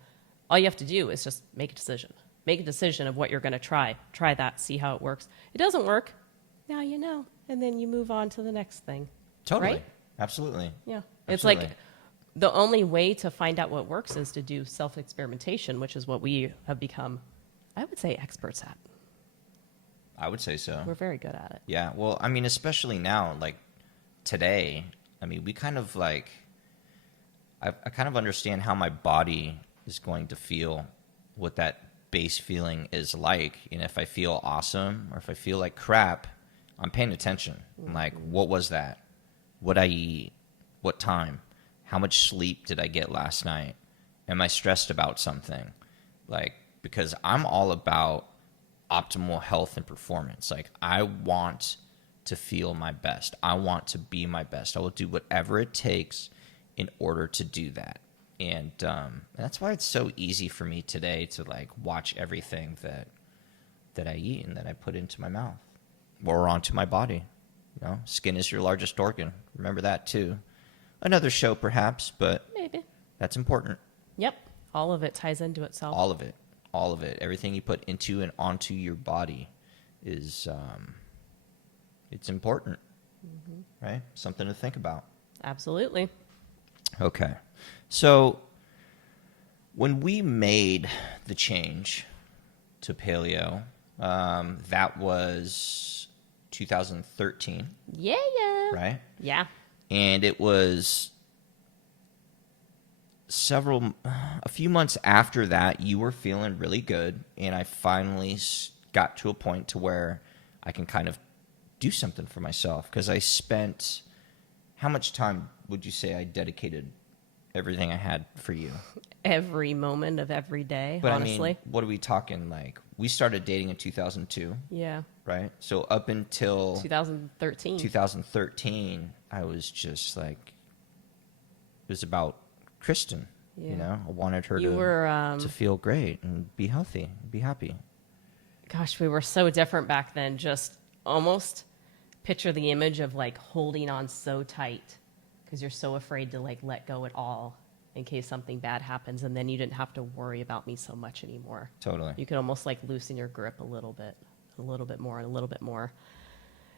All you have to do is just make a decision. Make a decision of what you're going to try. Try that, see how it works. It doesn't work, now you know. And then you move on to the next thing. Totally. Right? Absolutely. Yeah. It's Absolutely. like the only way to find out what works is to do self-experimentation, which is what we have become, I would say, experts at. I would say so. We're very good at it. Yeah. Well, I mean, especially now, like today, I mean, we kind of like, I kind of understand how my body is going to feel, what that base feeling is like. And if I feel awesome or if I feel like crap, I'm paying attention. I'm like, what was that? What I eat? What time? How much sleep did I get last night? Am I stressed about something? Like, because I'm all about optimal health and performance. Like, I want to feel my best. I want to be my best. I will do whatever it takes in order to do that. And that's why it's so easy for me today to like watch everything that I eat and that I put into my mouth or onto my body. You know, skin is your largest organ. Remember that too. Another show perhaps, but Maybe. that's important. Yep. All of it ties into itself. All of it. All of it. Everything you put into and onto your body is it's important. Right? Something to think about. Absolutely. Okay. So when we made the change to paleo, that was 2013, Yeah. right? Yeah. And it was a few months after that, you were feeling really good, and I finally got to a point to where I can kind of do something for myself, because I spent, how much time would you say I dedicated everything I had for you? Every moment of every day, But honestly. I mean, what are we talking? Like, we started dating in 2002, Yeah. right? So up until 2013. 2013, I was just like, it was about Kristen. Yeah. You know, I wanted her You were, to feel great and be healthy, be happy. gosh, we were so different back then. Just almost picture the image of like holding on so tight because you're so afraid to like let go at all in case something bad happens, and then you didn't have to worry about me so much anymore. Totally. You could almost like loosen your grip a little bit more, and a little bit more.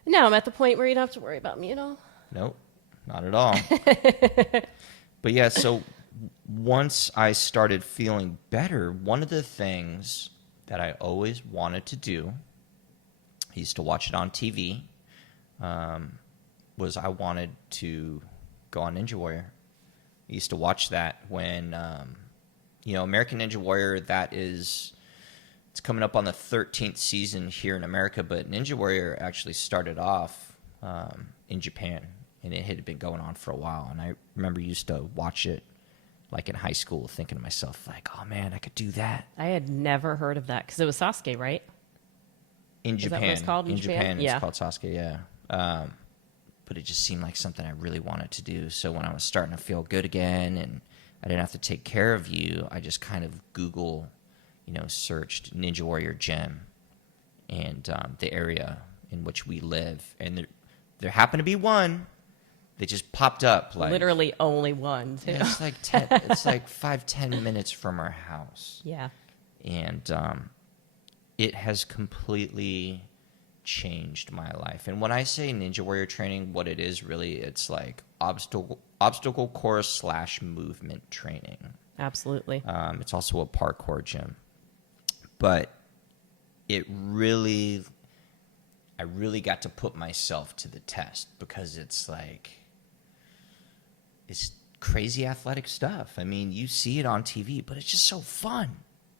Now I'm at the point where you don't have to worry about me at all. Nope, not at all. But yeah, so once I started feeling better, one of the things that I always wanted to do, I used to watch it on TV, was I wanted to go on Ninja Warrior. I used to watch that when, American Ninja Warrior, it's coming up on the 13th season here in America, but Ninja Warrior actually started off in Japan, and it had been going on for a while. And I remember used to watch it like in high school, thinking to myself, like, oh man, I could do that. I had never heard of that because it was Sasuke, right? In Is Japan. that what it's called in Japan? It's called Sasuke, yeah. But it just seemed like something I really wanted to do. So when I was starting to feel good again and I didn't have to take care of you, I just kind of Google, searched Ninja Warrior Gym and the area in which we live. And there happened to be one that just popped up. Like, Literally only one, too. yeah, it's like 5-10 minutes from our house. Yeah. And it has completely changed my life. And when I say Ninja Warrior training, what it is really, it's like obstacle course / movement training. Absolutely. It's also a parkour gym. But I really got to put myself to the test because it's crazy athletic stuff. I mean, you see it on TV, but it's just so fun.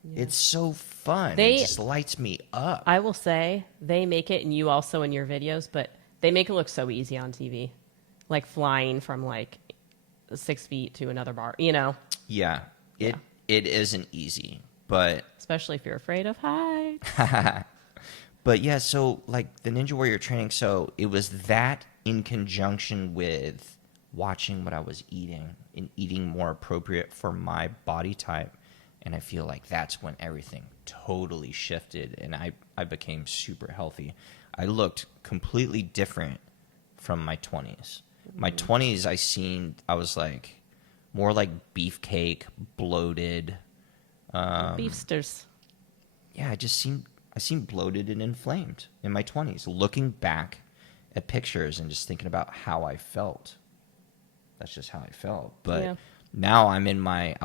Yeah. It's so fun. It just lights me up. I will say they make it, and you also in your videos, but they make it look so easy on TV. Like flying from like 6 feet to another bar, Yeah. It isn't easy, but especially if you're afraid of heights. But yeah, so like the Ninja Warrior training, so it was that in conjunction with watching what I was eating and eating more appropriate for my body type. And I feel like that's when everything totally shifted and I became super healthy. I looked completely different from my 20s. My 20s, I was like more like beefcake, bloated. Beefsters. Yeah, I seemed bloated and inflamed in my 20s, looking back at pictures and just thinking about how I felt. That's just how I felt. But yeah. Now I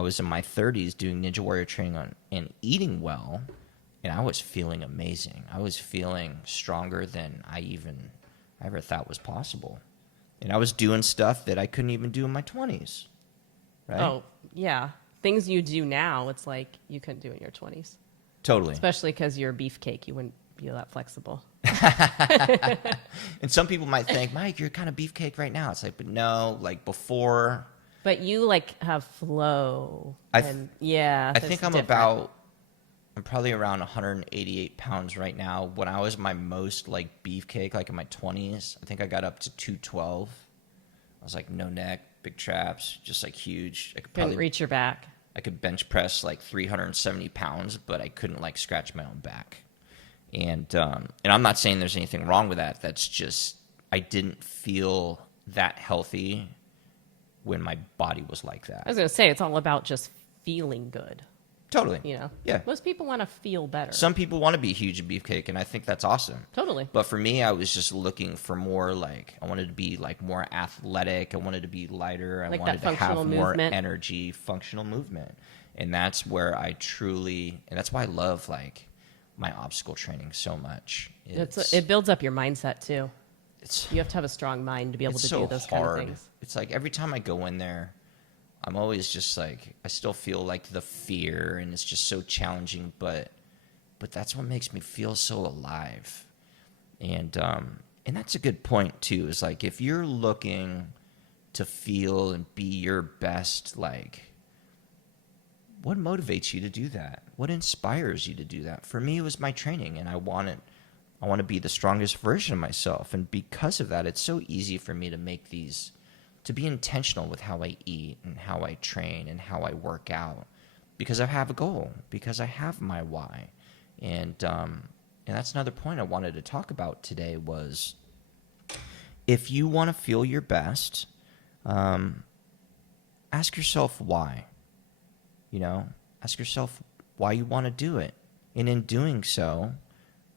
was in my 30s doing Ninja Warrior training and eating well, and I was feeling amazing. I was feeling stronger than I ever thought was possible. And I was doing stuff that I couldn't even do in my 20s. Right? Oh, yeah. Things you do now, it's like you couldn't do in your 20s. Totally. Especially because you're a beefcake. You wouldn't be that flexible. And some people might think, Mike, you're kind of beefcake right now. It's like, but no, like before. But you like have flow. I think I'm probably around 188 pounds right now. When I was my most like beefcake, like in my 20s, I think I got up to 212. I was like no neck, big traps, just like huge. Couldn't reach your back. I could bench press like 370 pounds, but I couldn't like scratch my own back. And I'm not saying there's anything wrong with that. That's just, I didn't feel that healthy when my body was like that. I was going to say, it's all about just feeling good. Totally. Yeah. Most people want to feel better. Some people want to be huge and beefcake, and I think that's awesome. Totally. But for me, I was just looking for more I wanted to be like more athletic. I wanted to be lighter. I wanted to have more energy, functional movement. And that's where and that's why I love like my obstacle training so much. It builds up your mindset too. You have to have a strong mind to be able to do those kind of things. It's like every time I go in there, I'm always just like, I still feel like the fear and it's just so challenging, but that's what makes me feel so alive. And that's a good point too, is like, if you're looking to feel and be your best, like, what motivates you to do that? What inspires you to do that? For me, it was my training, and I want to be the strongest version of myself. And because of that, it's so easy for me to make these to be intentional with how I eat and how I train and how I work out, because I have a goal, because I have my why. And that's another point I wanted to talk about today was, if you want to feel your best, ask yourself why. Ask yourself why you want to do it. And in doing so,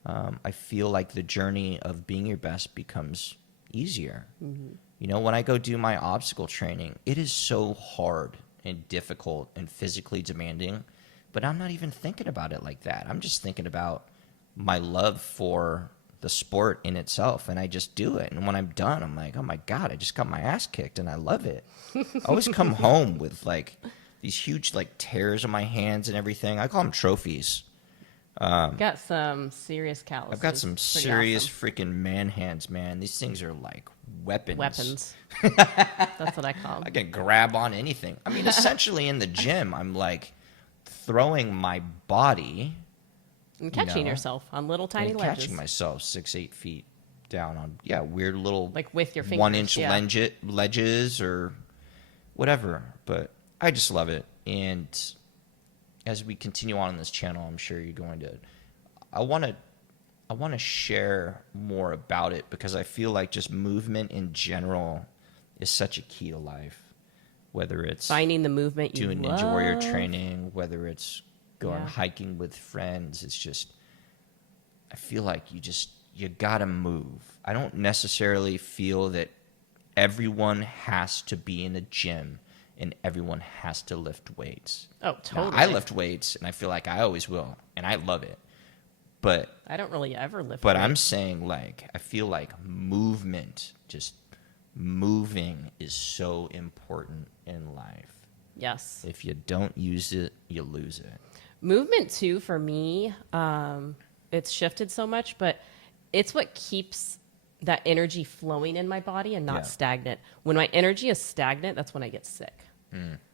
I feel like the journey of being your best becomes easier. Mm-hmm. When I go do my obstacle training, it is so hard and difficult and physically demanding, but I'm not even thinking about it like that. I'm just thinking about my love for the sport in itself, and I just do it. And when I'm done, I'm like, oh my God, I just got my ass kicked and I love it. I always come home with like these huge like tears on my hands and everything. I call them trophies. Got some serious calluses. I've got some serious freaking man hands, man. These things are like weapons. Weapons. That's what I call them. I can grab on anything. I mean, essentially in the gym, I'm like throwing my body and catching yourself on little tiny and ledges. Catching myself 6-8 feet down on weird little like with your fingers, 1-inch ledges or whatever. But I just love it. And as we continue on in this channel, I'm sure you're going to. I want to share more about it, because I feel like just movement in general is such a key to life. Whether it's finding the movement you doing love, ninja warrior training, whether it's going hiking with friends, it's just, I feel like you gotta move. I don't necessarily feel that everyone has to be in a gym and everyone has to lift weights. Oh, totally. Now, I lift weights, and I feel like I always will, and I love it. But I don't really ever lift But weights. I'm saying, like, I feel like movement, just moving is so important in life. Yes. If you don't use it, you lose it. Movement, too, for me, it's shifted so much, but it's what keeps that energy flowing in my body and not stagnant. When my energy is stagnant, that's when I get sick.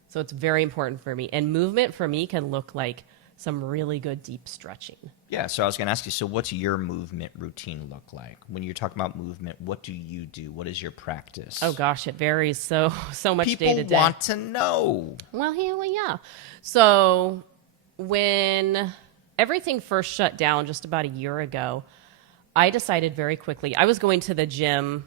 So it's very important for me. And movement for me can look like some really good deep stretching. Yeah, so I was going to ask you, so what's your movement routine look like? When you're talking about movement, what do you do? What is your practice? Oh, gosh, it varies so much day to day. People want to know. Well, yeah. So when everything first shut down just about a year ago, I decided very quickly, I was going to the gym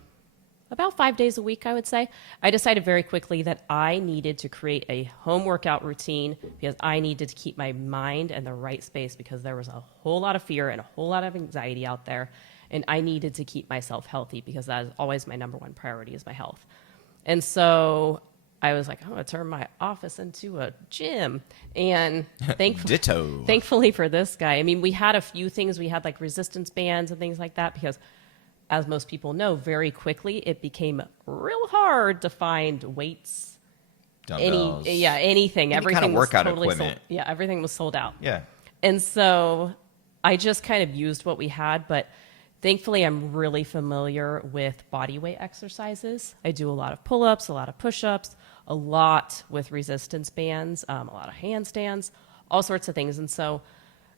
about 5 days a week, I would say. I decided very quickly that I needed to create a home workout routine because I needed to keep my mind in the right space, because there was a whole lot of fear and a whole lot of anxiety out there. And I needed to keep myself healthy, because that is always my number one priority, is my health. And so I was like, I'm going to turn my office into a gym. And thankfully for this guy, I mean, we had a few things. We had like resistance bands and things like that, because as most people know, very quickly it became real hard to find weights, dumbbells, anything. Everything kind of was workout totally equipment. Everything was sold out. Yeah. And so I just kind of used what we had, but thankfully I'm really familiar with body weight exercises. I do a lot of pull-ups, a lot of push-ups, a lot with resistance bands, a lot of handstands, all sorts of things. And so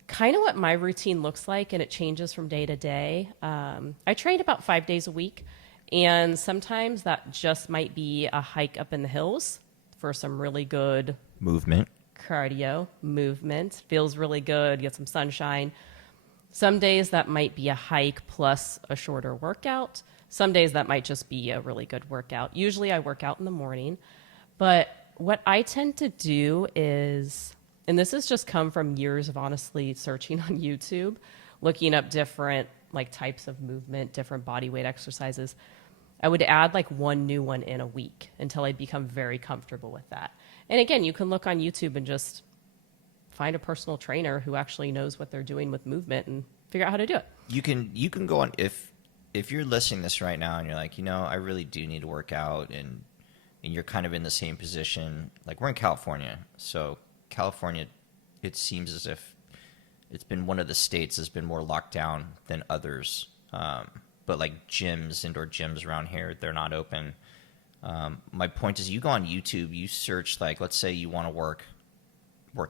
kind of what my routine looks like, and it changes from day to day. I train about 5 days a week, and sometimes that just might be a hike up in the hills for some really good movement. Cardio, movement, feels really good, get some sunshine. Some days that might be a hike plus a shorter workout. Some days that might just be a really good workout. Usually I work out in the morning, but what I tend to do is, and this has just come from years of honestly searching on YouTube, looking up different like types of movement, different body weight exercises. I would add like one new one in a week until I'd become very comfortable with that. And again, you can look on YouTube and just find a personal trainer who actually knows what they're doing with movement and figure out how to do it. You can go on, if you're listening to this right now and you're like, I really do need to work out, and you're kind of in the same position. Like, we're in California, so California, it seems as if it's been one of the states that's been more locked down than others. But like gyms, indoor gyms around here, they're not open. My point is, you go on YouTube, you search, like, let's say you want to work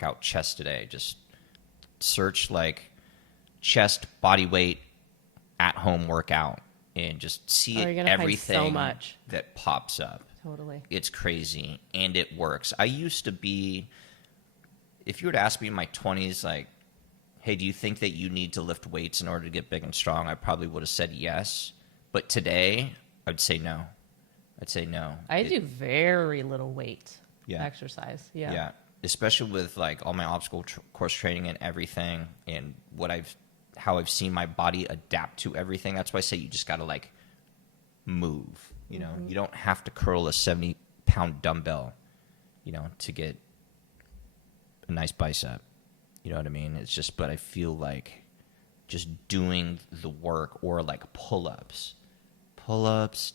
out chest today. Just search like chest body weight at home workout and just see everything so much that pops up. Totally. It's crazy, and it works. I used to be, if you were to ask me in my 20s, like, hey, do you think that you need to lift weights in order to get big and strong? I probably would have said yes. But today, I'd say no. I do very little weight Yeah. exercise. Yeah. Especially with like all my obstacle course training and everything, and how I've seen my body adapt to everything. That's why I say you just got to like move. You know, you don't have to curl a 70-pound dumbbell, you know, to get a nice bicep. You know what I mean? It's just, but I feel like just doing the work, or like pull-ups,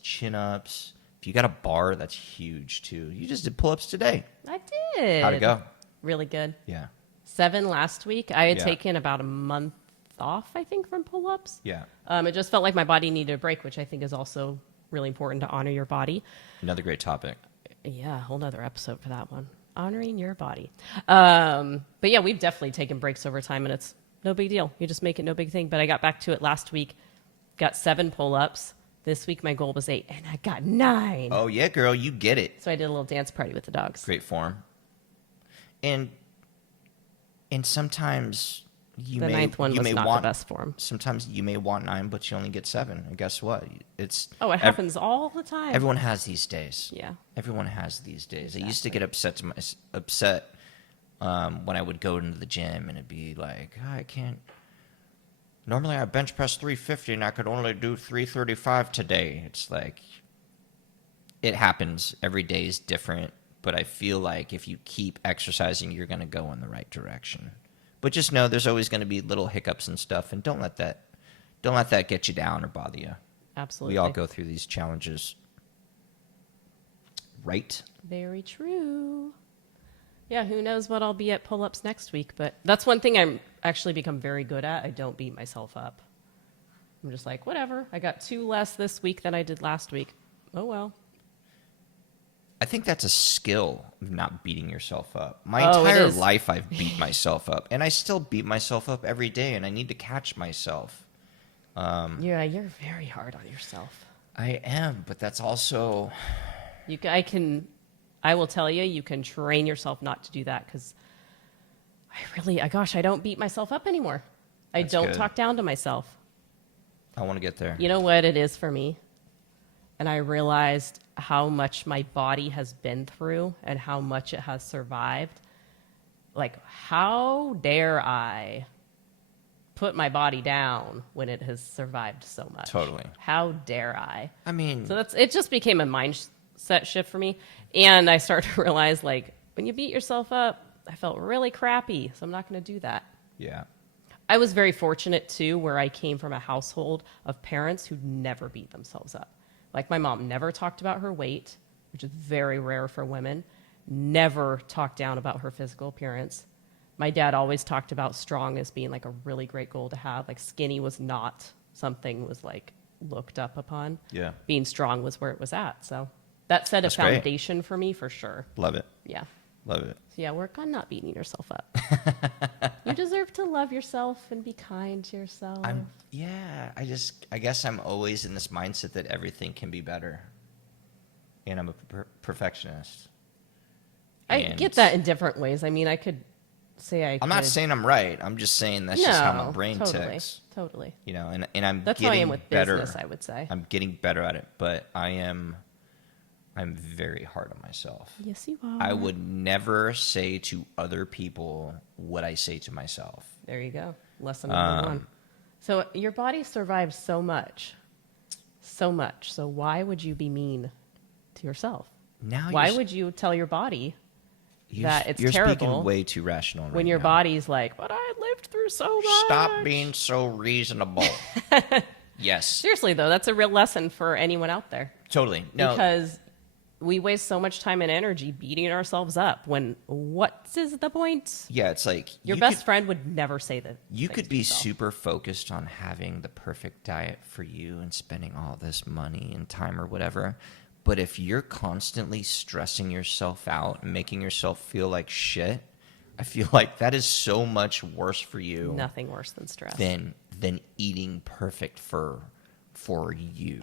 chin-ups. If you got a bar, that's huge too. You just did pull-ups today. I did. How'd it go? Really good. Yeah. 7 last week. I had Yeah. taken about a month off, I think, from pull-ups. Yeah. It just felt like my body needed a break, which I think is also really important to honor your body. Another great topic. Yeah, a whole nother episode for that one. Honoring your body. But yeah, we've definitely taken breaks over time, and it's no big deal. You just make it no big thing. But I got back to it last week, got 7 pull-ups. This week my goal was 8, and I got 9. Oh yeah, girl, you get it. So I did a little dance party with the dogs. Great form. And sometimes The 9th one was not the best form. Sometimes you may want 9, but you only get 7. And guess what? It happens all the time. Everyone has these days. Yeah. Everyone has these days. I used to get upset when I would go into the gym and it'd be like, I can't. Normally I bench press 350 and I could only do 335 today. It's like, it happens. Every day is different. But I feel like if you keep exercising, you're going to go in the right direction. But just know there's always going to be little hiccups and stuff, and don't let that get you down or bother you. Absolutely. We all go through these challenges. Right? Very true. Yeah, who knows what I'll be at pull-ups next week, but that's one thing I'm actually become very good at. I don't beat myself up. I'm just like, whatever. I got 2 less this week than I did last week. Oh, well. I think that's a skill of not beating yourself up. My entire life I've beat myself up, and I still beat myself up every day, and I need to catch myself. Yeah, you're very hard on yourself. I am, but that's also... I will tell you, you can train yourself not to do that, because I don't beat myself up anymore. I don't talk down to myself. I want to get there. You know what it is for me? And I realized how much my body has been through and how much it has survived. Like, how dare I put my body down when it has survived so much? Totally. How dare I? I mean... So it just became a mindset shift for me. And I started to realize, like, when you beat yourself up, I felt really crappy, so I'm not going to do that. Yeah. I was very fortunate, too, where I came from a household of parents who never beat themselves up. Like, my mom never talked about her weight, which is very rare for women, never talked down about her physical appearance. My dad always talked about strong as being, like, a really great goal to have. Like, skinny was not something was, like, looked up upon. Yeah. Being strong was where it was at. So that set a foundation for me, for sure. Love it. Yeah. Love it. So, yeah, work on not beating yourself up. You deserve to love yourself and be kind to yourself. I guess I'm always in this mindset that everything can be better. And I'm a perfectionist. I get that in different ways. I mean, I could say I'm not saying I'm right. I'm just saying that's just how my brain ticks. Totally. You know, and I'm that's getting how I am with better. business, I would say. I'm getting better at it, but I'm very hard on myself. Yes, you are. I would never say to other people what I say to myself. There you go. Lesson number 1. So your body survives so much. So much. So why would you be mean to yourself? Why would you tell your body that it's you're terrible? You're speaking way too rational right when your now. body's like, but I lived through so much. Stop being so reasonable. Yes. Seriously, though, that's a real lesson for anyone out there. Totally. No. Because we waste so much time and energy beating ourselves up when what is the point? Yeah, it's like your best friend would never say that. You could be super focused on having the perfect diet for you and spending all this money and time or whatever. But if you're constantly stressing yourself out and making yourself feel like shit, I feel like that is so much worse for you. Nothing worse than stress. Than eating perfect for you.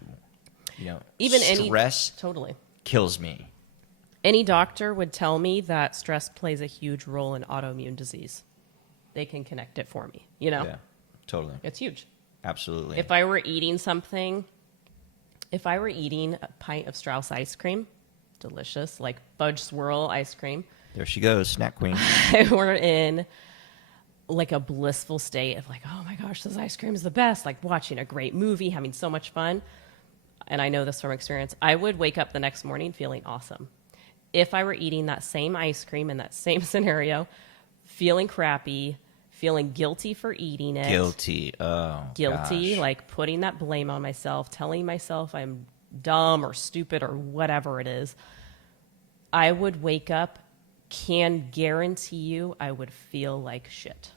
You know, even stress totally. kills me. Any doctor would tell me that stress plays a huge role in autoimmune disease. They can connect it for me, you know? Yeah, totally. It's huge. Absolutely. If I were eating a pint of Strauss ice cream, delicious, like fudge swirl ice cream, There she goes, snack queen. I were in like a blissful state of like, oh my gosh, this ice cream is the best, like watching a great movie, having so much fun. And I know this from experience, I would wake up the next morning feeling awesome. If I were eating that same ice cream in that same scenario, feeling crappy, feeling guilty for eating it. Guilty. Oh, Guilty, gosh. like putting that blame on myself, telling myself I'm dumb or stupid or whatever it is, I would wake up, can guarantee you I would feel like shit.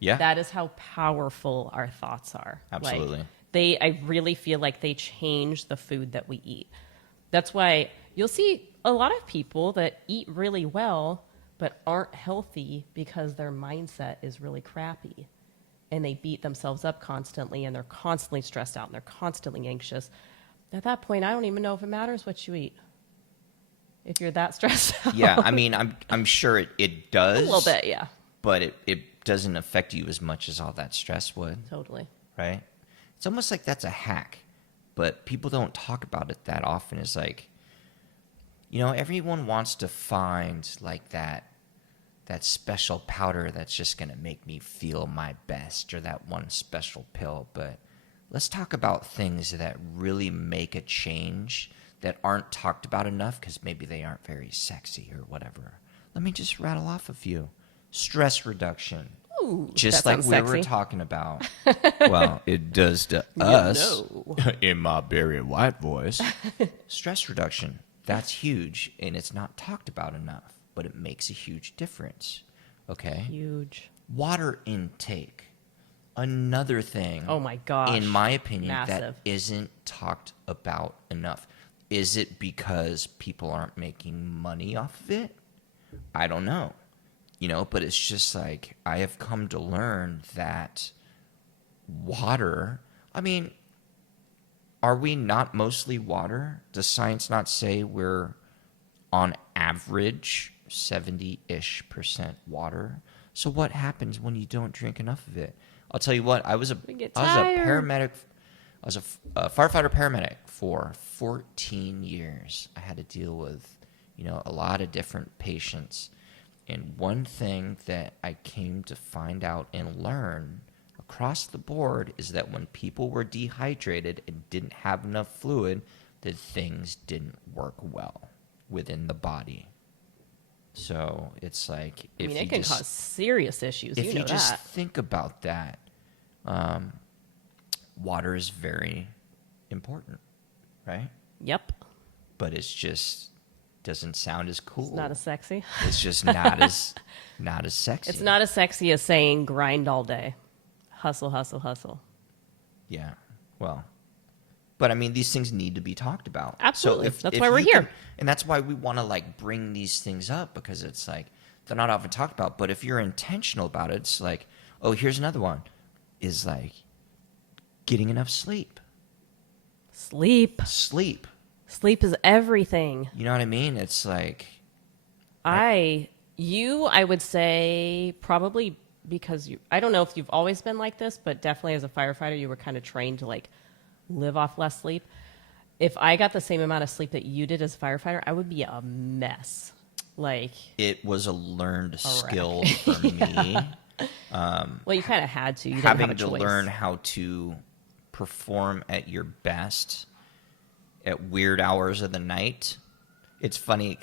Yeah. That is how powerful our thoughts are. Absolutely. Like, I really feel like they change the food that we eat. That's why you'll see a lot of people that eat really well but aren't healthy because their mindset is really crappy. And they beat themselves up constantly, and they're constantly stressed out, and they're constantly anxious. At that point, I don't even know if it matters what you eat. If you're that stressed out. Yeah, I mean, I'm sure it does. A little bit, yeah. But it doesn't affect you as much as all that stress would. Totally. Right? It's almost like that's a hack, but people don't talk about it that often. It's like, everyone wants to find like that special powder that's just going to make me feel my best, or that one special pill. But let's talk about things that really make a change that aren't talked about enough because maybe they aren't very sexy or whatever. Let me just rattle off a few. Stress reduction. Ooh, Just that like sounds we sexy. were talking about. Well, it does to us know. in my Barry White voice. Stress reduction. That's huge, and it's not talked about enough, but it makes a huge difference. Okay? Huge. Water intake. Another thing. Oh my gosh. In my opinion, Massive. that isn't talked about enough. Is it because people aren't making money off of it? I don't know. But it's just like I have come to learn that water, I mean, are we not mostly water? Does science not say we're on average 70-ish% water? So what happens when you don't drink enough of it? I'll tell you what, I was a paramedic. I was a firefighter paramedic for 14 years. I had to deal with, a lot of different patients. And one thing that I came to find out and learn across the board is that when people were dehydrated and didn't have enough fluid, that things didn't work well within the body. So it's like, it can cause serious issues. If you know just that. think about that, water is very important, right? Yep. But it's just doesn't sound as cool. It's not as sexy. It's just not as sexy. It's not as sexy as saying grind all day. Hustle, hustle, hustle. Yeah. Well, but I mean, these things need to be talked about. Absolutely. So That's if why we're you here. And that's why we want to like bring these things up, because it's like they're not often talked about. But if you're intentional about it, it's like, oh, here's another one, is like getting enough sleep. Sleep. Sleep is everything. You know what I mean? It's like I would say probably because I don't know if you've always been like this, but definitely as a firefighter, you were kind of trained to like live off less sleep. If I got the same amount of sleep that you did as a firefighter, I would be a mess. Like, it was a learned skill for me. Well, you kind of had to. You didn't Having have a to choice. learn how to perform at your best at weird hours of the night. It's funny.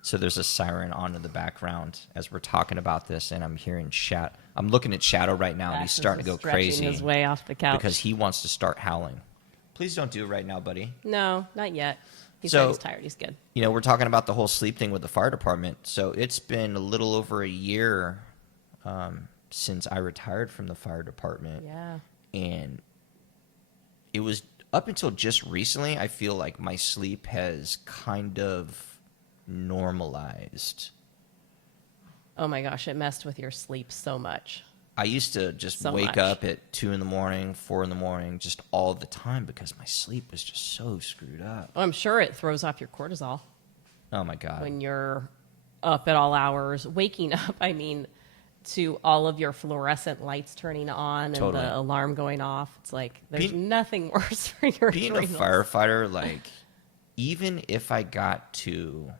So there's a siren on in the background as we're talking about this, and I'm hearing Shadow. I'm looking at Shadow right now, and he's Max is starting to go stretching crazy his way off the couch because he wants to start howling. Please don't do it right now, buddy. No, not yet. He So- said he's tired. He's good. We're talking about the whole sleep thing with the fire department. So it's been a little over a year since I retired from the fire department. Yeah. And it was up until just recently, I feel like my sleep has kind of normalized. Oh my gosh, it messed with your sleep so much. I used to just So wake much. up at 2 in the morning, 4 in the morning, just all the time because my sleep was just so screwed up. Well, I'm sure it throws off your cortisol Oh my God. when you're up at all hours. Waking up, I mean, to all of your fluorescent lights turning on and Totally. the alarm going off. It's like there's Being- nothing worse for your Being adrenals. a firefighter, like, even if I got to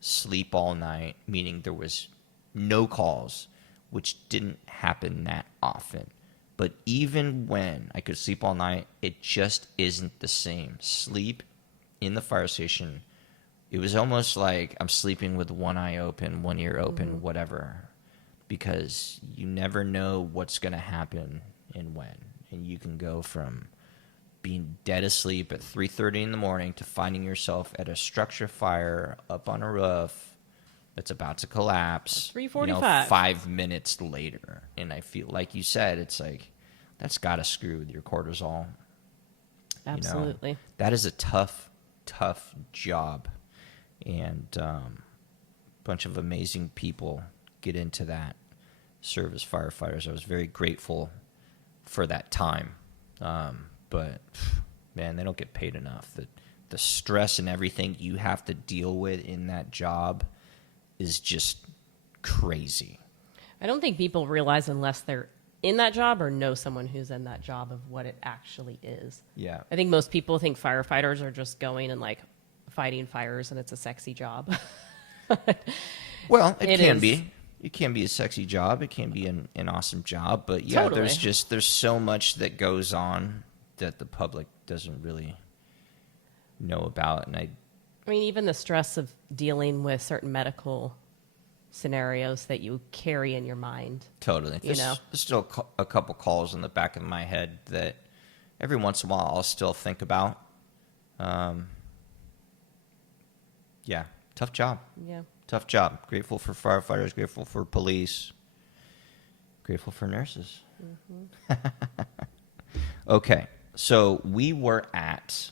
sleep all night, meaning there was no calls, which didn't happen that often, but even when I could sleep all night, it just isn't the same. Sleep in the fire station, it was almost like I'm sleeping with one eye open, one ear open, whatever, because you never know what's going to happen and when. And you can go from being dead asleep at 3:30 in the morning to finding yourself at a structure fire up on a roof that's about to collapse. 3:45. 5 minutes later. And I feel like you said, it's like, that's got to screw with your cortisol. Absolutely. That is a tough, tough job. And a bunch of amazing people get into that, serve as firefighters. I was very grateful for that time. But, man, they don't get paid enough. The stress and everything you have to deal with in that job is just crazy. I don't think people realize unless they're in that job or know someone who's in that job of what it actually is. Yeah. I think most people think firefighters are just going and like fighting fires and it's a sexy job. Well, it It can is. be. It can be a sexy job. It can be an awesome job. But, yeah, Totally. there's so much that goes on that the public doesn't really know about. And I mean, even the stress of dealing with certain medical scenarios that you carry in your mind. totally. There's still a couple calls in the back of my head that every once in a while I'll still think about. Yeah, tough job. Yeah. Tough job. Grateful for firefighters, grateful for police, grateful for nurses. Okay, so we were at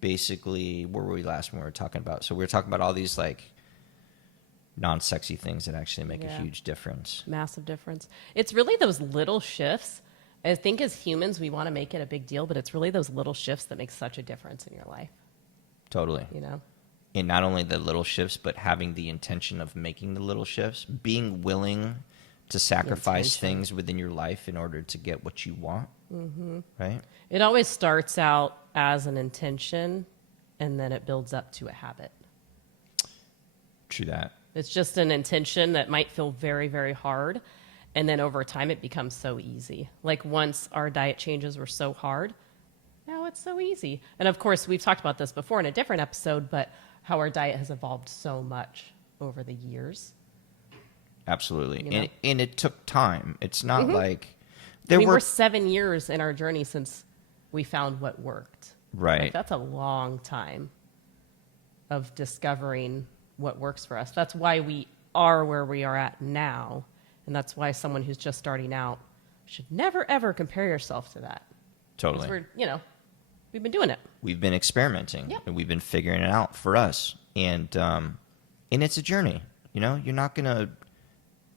basically, where were we last when we were talking about? So we were talking about all these like non-sexy things that actually make a Yeah. huge difference. Massive difference. It's really those little shifts. I think as humans, we want to make it a big deal, but it's really those little shifts that make such a difference in your life, Totally. you know? And not only the little shifts, but having the intention of making the little shifts, being willing to sacrifice Intention. things within your life in order to get what you want. Mm-hmm. Right? It always starts out as an intention, and then it builds up to a habit. True that. It's just an intention that might feel very, very hard. And then over time, it becomes so easy. Like once our diet changes were so hard, now it's so easy. And of course, we've talked about this before in a different episode, but how our diet has evolved so much over the years. Absolutely. You know? And it took time. It's not like I there mean, were we're 7 years in our journey since we found what worked. right. Like, that's a long time of discovering what works for us. That's why we are where we are at now. And that's why someone who's just starting out should never, ever compare yourself to that. 'Cause Totally. we've been doing it. We've been experimenting Yeah. and we've been figuring it out for us. And it's a journey. You're not going to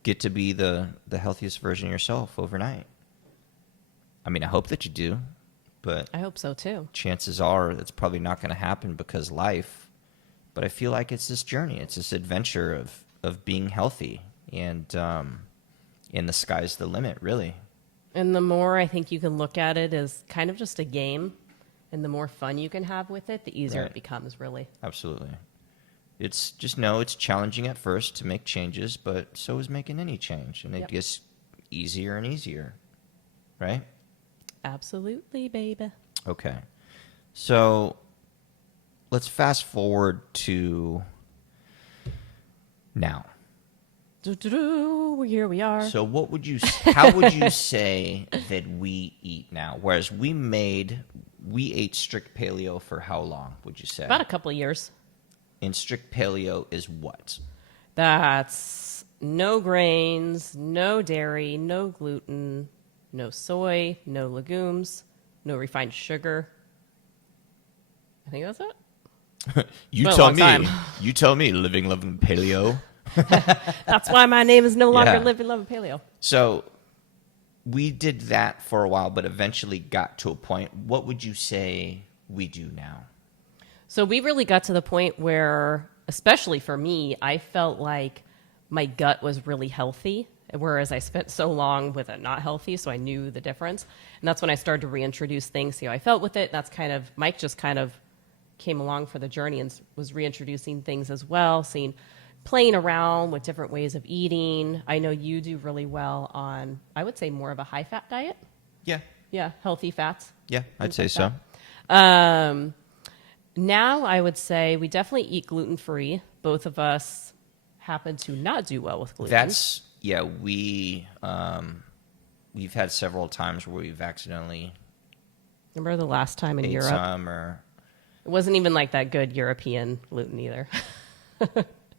get to be the healthiest version of yourself overnight. I mean, I hope that you do, but I hope so too. chances are that's probably not going to happen because life. But I feel like it's this journey. It's this adventure of being healthy. And the sky's the limit, really. And the more I think you can look at it as kind of just a game, and the more fun you can have with it, the easier Right. it becomes, really. Absolutely. It's just it's challenging at first to make changes, but so is making any change. And it Yep. gets easier and easier, right? Absolutely, baby. Okay. So let's fast forward to now. Here we are. So how would you say that we eat now? Whereas we ate strict paleo for how long, would you say? About a couple of years. And strict paleo is what? That's no grains, no dairy, no gluten, no soy, no legumes, no refined sugar. I think that's it. You Been a tell long me. time. You tell me, living, loving paleo. That's why my name is no longer Yeah. Living Love Paleo. So we did that for a while, but eventually got to a point. What would you say we do now? So we really got to the point where, especially for me, I felt like my gut was really healthy, whereas I spent so long with it not healthy, so I knew the difference. And that's when I started to reintroduce things, see how I felt with it. That's kind of, Mike just kind of came along for the journey and was reintroducing things as well, playing around with different ways of eating. I know you do really well on, I would say, more of a high-fat diet. Yeah. Yeah, healthy fats. Yeah, I'd things say like so. that. Now I would say we definitely eat gluten-free. Both of us happen to not do well with gluten. We've had several times where we've accidentally Remember the last time in ate Europe? some or... It wasn't even like that good European gluten either.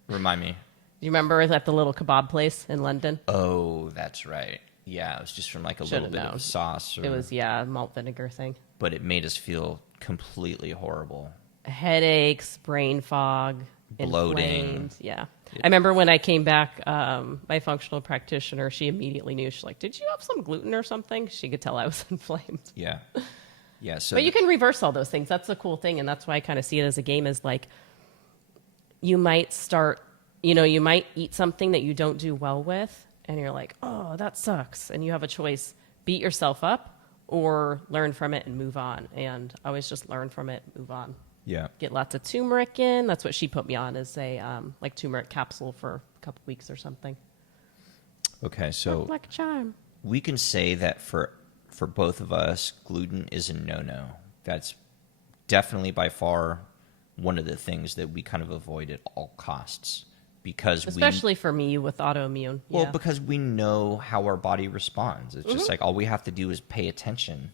Remind me. Do you remember at the little kebab place in London? Oh, that's right. Yeah, it was just from like a little bit of sauce. It was, a malt vinegar thing. But it made us feel completely horrible. Headaches, brain fog, Bloating. inflamed. Yeah. I remember when I came back, my functional practitioner, she immediately knew. She's like, did you have some gluten or something? She could tell I was inflamed. Yeah. Yeah. So, but you can reverse all those things. That's the cool thing. And that's why I kind of see it as a game is like, you might start, you might eat something that you don't do well with. And you're like, oh, that sucks. And you have a choice, beat yourself up or learn from it and move on. And I always just learn from it, move on. yeah. Get lots of turmeric in. That's what she put me on, is a like turmeric capsule for a couple weeks or something. Okay. So like a charm. we can say that for both of us, gluten is a no-no. That's definitely by far one of the things that we kind of avoid at all costs. Because especially for me with autoimmune. Well, Yeah. because we know how our body responds. It's just like all we have to do is pay attention,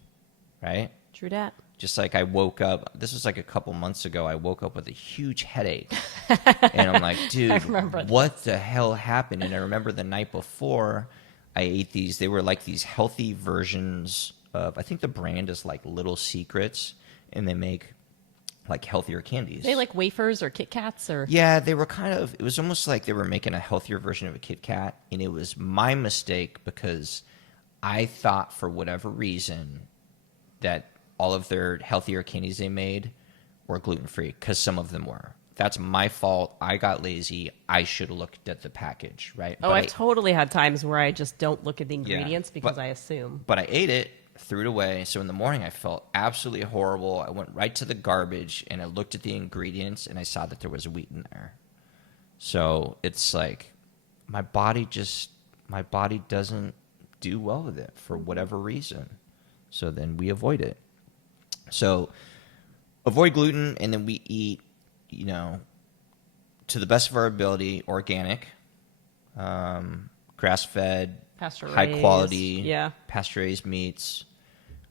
right? True that. Just like I woke up, this was like a couple months ago, I woke up with a huge headache. And I'm like, dude, what the hell happened? And I remember the night before, I ate these, they were like these healthy versions of, I think the brand is like Little Secrets, and they make like healthier candies. They like wafers or Kit Kats or... Yeah, they were kind of, it was almost like they were making a healthier version of a Kit Kat, and it was my mistake because I thought for whatever reason that all of their healthier candies they made were gluten-free, because some of them were. That's my fault. I got lazy. I should have looked at the package, right? Oh, I've totally had times where I just don't look at the ingredients because I assume. But I ate it, threw it away. So in the morning, I felt absolutely horrible. I went right to the garbage, and I looked at the ingredients, and I saw that there was wheat in there. So it's like my body doesn't do well with it for whatever reason. So then we avoid it. So avoid gluten, and then we eat, to the best of our ability, organic, grass-fed, high quality, pasture-raised meats.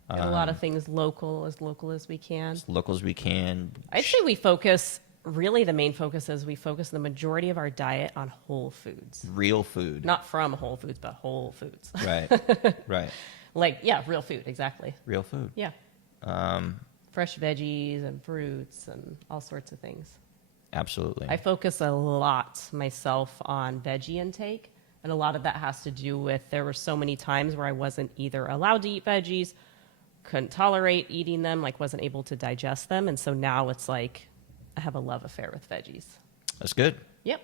And a lot of things local as we can. As local as we can. I'd say the main focus is we focus the majority of our diet on whole foods. Real food. Not from Whole Foods, but whole foods. Right, right. Real food, exactly. Real food. Yeah. Fresh veggies and fruits and all sorts of things. Absolutely. I focus a lot myself on veggie intake, and a lot of that has to do with there were so many times where I wasn't either allowed to eat veggies, couldn't tolerate eating them, wasn't able to digest them, and so now it's like I have a love affair with veggies. That's good. Yep.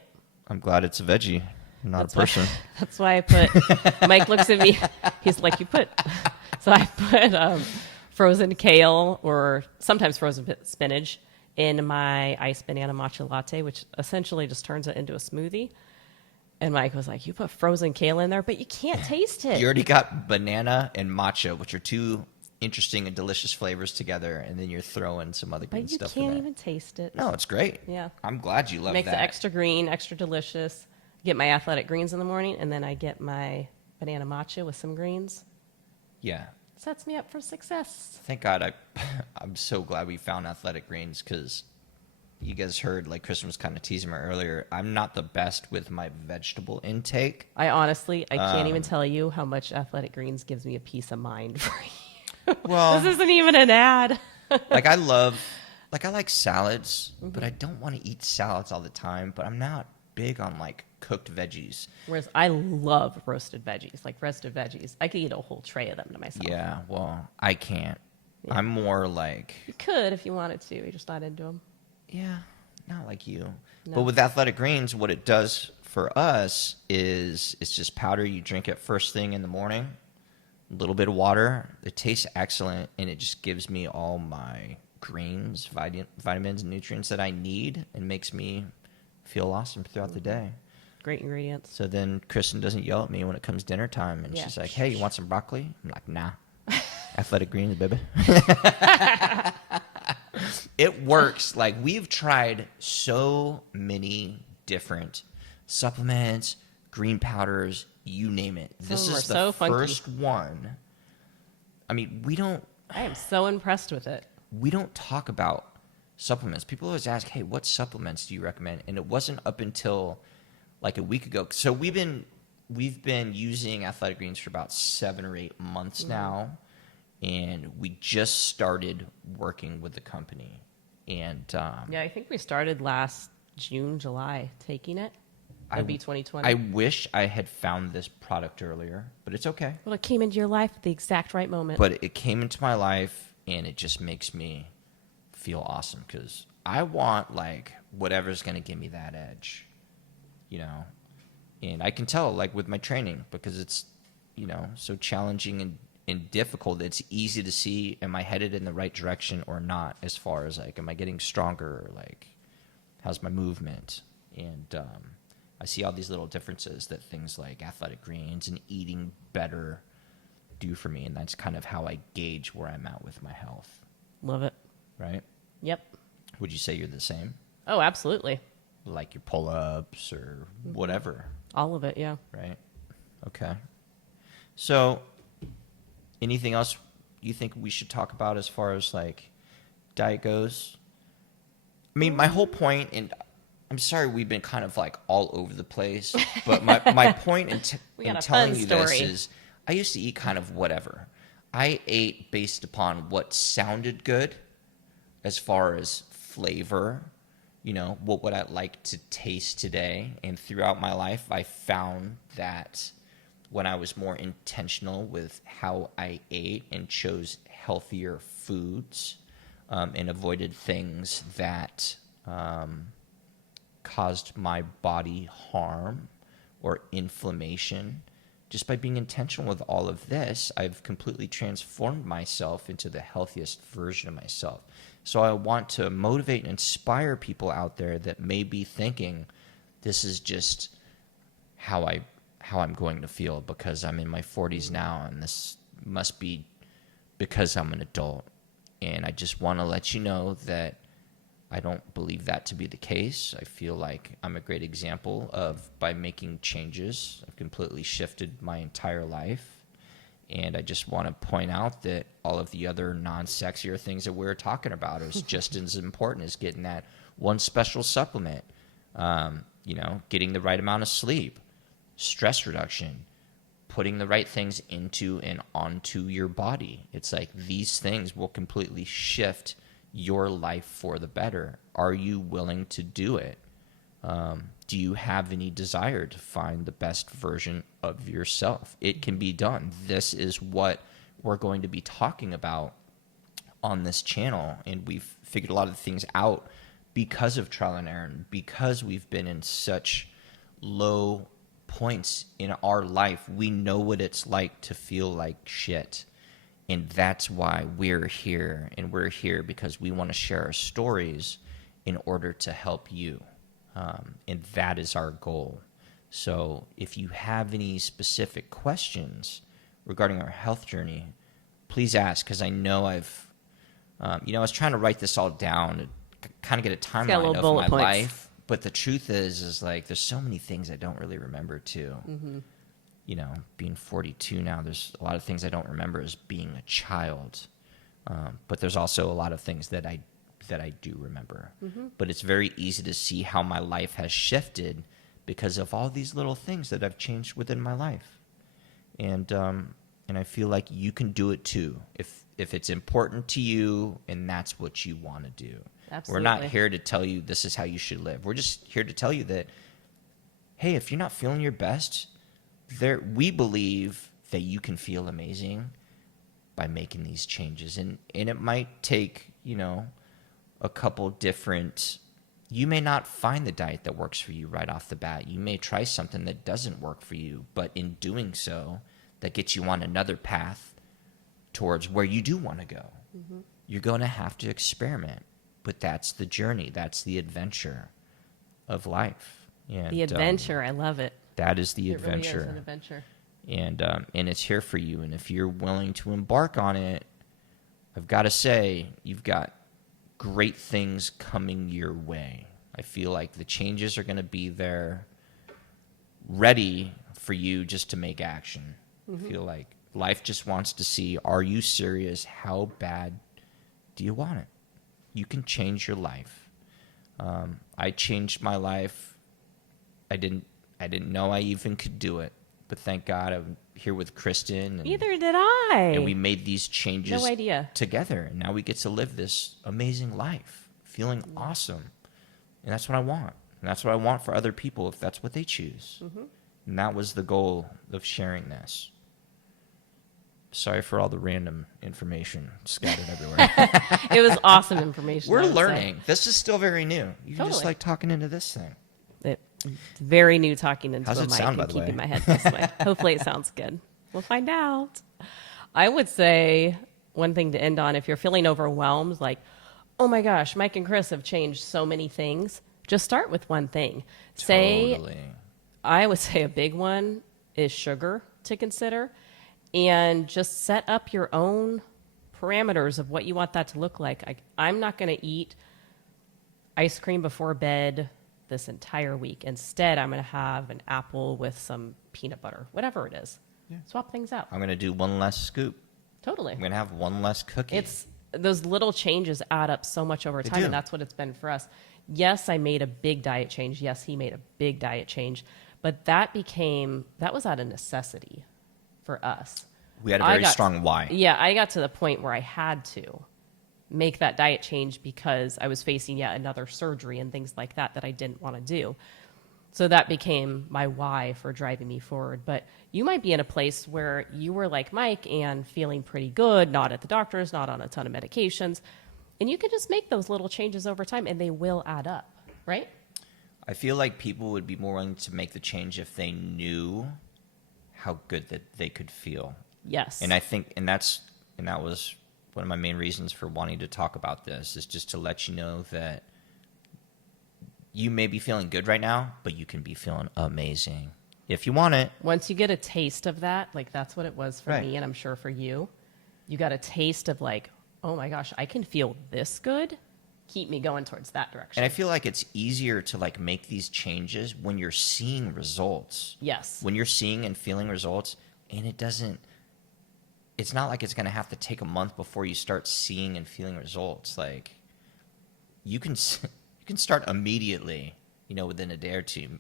I'm glad it's a veggie, not a person. That's why I put, Mike looks at me, he's like, so I put frozen kale or sometimes frozen spinach in my iced banana matcha latte, which essentially just turns it into a smoothie. And Mike was like, you put frozen kale in there, but you can't taste it. You already got banana and matcha, which are two interesting and delicious flavors together, and then you're throwing some other good stuff in there. But you can't even taste it. No, it's great. Yeah. I'm glad you love that. Makes it extra green, extra delicious. Get my athletic greens in the morning, and then I get my banana matcha with some greens. Yeah. Sets me up for success. Thank God. I'm so glad we found athletic greens, because you guys heard, like Kris was kind of teasing me earlier, I'm not the best with my vegetable intake. I can't even tell you how much athletic greens gives me a peace of mind for you. Well, this isn't even an ad. I like salads, but I don't want to eat salads all the time. But I'm not big on like cooked veggies. Whereas I love roasted veggies, like roasted veggies. I could eat a whole tray of them to myself. Yeah, well, I can't. Yeah. I'm more like, You could if you wanted to. You're just not into them. yeah, not like you. No. But with athletic greens, what it does for us is it's just powder. You drink it first thing in the morning, a little bit of water. It tastes excellent, and it just gives me all my greens, vitamins, and nutrients that I need, and makes me feel awesome throughout the day. Great ingredients. So then Kristen doesn't yell at me when it comes dinner time, and Yeah. she's like, "Hey, you want some broccoli?" I'm like, "Nah." Athletic greens, baby. It works. Like, we've tried so many different supplements, green powders, you name it. This Some are is the so funky. first one. I mean, I am so impressed with it. we don't talk about supplements. People always ask, "Hey, what supplements do you recommend?" And it wasn't up until like a week ago. So we've been using athletic greens for about 7 or 8 months now, and we just started working with the company. And Yeah, I think we started last June, July taking it. That'd be 2020. I wish I had found this product earlier, but it's okay. Well, it came into your life at the exact right moment. But it came into my life, and it just makes me feel awesome because I want like whatever's going to give me that edge, you know. And I can tell like with my training because it's, you know, so challenging and difficult. It's easy to see, am I headed in the right direction or not, as far as like, am I getting stronger, or like how's my movement? And I see all these little differences that things like athletic greens and eating better do for me, and that's kind of how I gauge where I'm at with my health. Love it. Right? Yep. Would you say you're the same? Oh, absolutely. Like your pull-ups or whatever, All of it, yeah. right? Okay. So anything else you think we should talk about as far as like diet goes? I mean, my whole point, and I'm sorry we've been kind of like all over the place, but my point in We got in a telling fun you story. this is I used to eat kind of whatever. I ate based upon what sounded good as far as flavor, you know, what would I like to taste today? And throughout my life, I found that when I was more intentional with how I ate and chose healthier foods and avoided things that caused my body harm or inflammation, just by being intentional with all of this, I've completely transformed myself into the healthiest version of myself. So I want to motivate and inspire people out there that may be thinking, this is just how I'm going to feel because I'm in my 40s now, and this must be because I'm an adult. And I just want to let you know that I don't believe that to be the case. I feel like I'm a great example of, by making changes, I've completely shifted my entire life. And I just want to point out that all of the other non-sexier things that we're talking about is just as important as getting that one special supplement, you know, getting the right amount of sleep, stress reduction, putting the right things into and onto your body. It's like these things will completely shift your life for the better. Are you willing to do it? Do you have any desire to find the best version of yourself? It can be done. This is what we're going to be talking about on this channel, and we've figured a lot of things out because of trial and error, because we've been in such low points in our life. We know what it's like to feel like shit. And that's why we're here. And we're here because we want to share our stories in order to help you. And that is our goal. So if you have any specific questions regarding our health journey, please ask, because I know I was trying to write this all down to kind of get a timeline of my life. But the truth is like there's so many things I don't really remember too. Mm-hmm. You know, being 42 now, there's a lot of things I don't remember as being a child. But there's also a lot of things that I do remember. Mm-hmm. But it's very easy to see how my life has shifted because of all these little things that I've changed within my life. And I feel like you can do it too if it's important to you and that's what you want to do. Absolutely. We're not here to tell you this is how you should live. We're just here to tell you that, hey, if you're not feeling your best, we believe that you can feel amazing by making these changes. And it might take, a couple different, you may not find the diet that works for you right off the bat. You may try something that doesn't work for you, but in doing so, that gets you on another path towards where you do want to go. Mm-hmm. You're going to have to experiment, but that's the journey. That's the adventure of life. And, the adventure, I love it. That is the adventure. It really is an adventure. And it's here for you. And if you're willing to embark on it, I've got to say, you've got great things coming your way. I feel like the changes are going to be there, ready for you just to make action. Mm-hmm. I feel like life just wants to see, are you serious? How bad do you want it? You can change your life. I changed my life. I didn't know I even could do it, but thank God I'm here with Kristen. Neither did I. And we made these changes together, and now we get to live this amazing life, feeling awesome. And that's what I want. And that's what I want for other people if that's what they choose. Mm-hmm. And that was the goal of sharing this. Sorry for all the random information scattered everywhere. It was awesome information. We're learning. This is still very new. You totally. Just like talking into this thing. It's very new talking into How's a it mic sound, by and the keeping way? my head this way. Hopefully it sounds good. We'll find out. I would say one thing to end on, if you're feeling overwhelmed, like, oh my gosh, Mike and Kris have changed so many things, just start with one thing. Totally. I would say a big one is sugar to consider, and just set up your own parameters of what you want that to look like. I'm not going to eat ice cream before bed this entire week. Instead, I'm going to have an apple with some peanut butter, whatever it is. Yeah. Swap things out. I'm going to do one less scoop. Totally. I'm going to have one less cookie. It's those little changes add up so much over time, and that's what it's been for us. Yes, I made a big diet change. Yes, he made a big diet change, but that was out of necessity for us. We had a very strong why. Yeah, I got to the point where I had to make that diet change because I was facing yet another surgery and things like that I didn't want to do. So that became my why for driving me forward. But you might be in a place where you were like Mike and feeling pretty good, not at the doctor's, not on a ton of medications. And you can just make those little changes over time and they will add up, right? I feel like people would be more willing to make the change if they knew how good that they could feel. Yes. And I think, and that was one of my main reasons for wanting to talk about this, is just to let you know that you may be feeling good right now, but you can be feeling amazing if you want it. Once you get a taste of that, like that's what it was for me, and I'm sure for you, you got a taste of like, oh my gosh, I can feel this good. Keep me going towards that direction. And I feel like it's easier to like make these changes when you're seeing results. Yes. When you're seeing and feeling results, and it's not like it's going to have to take a month before you start seeing and feeling results. Like you can start immediately, within a day or two,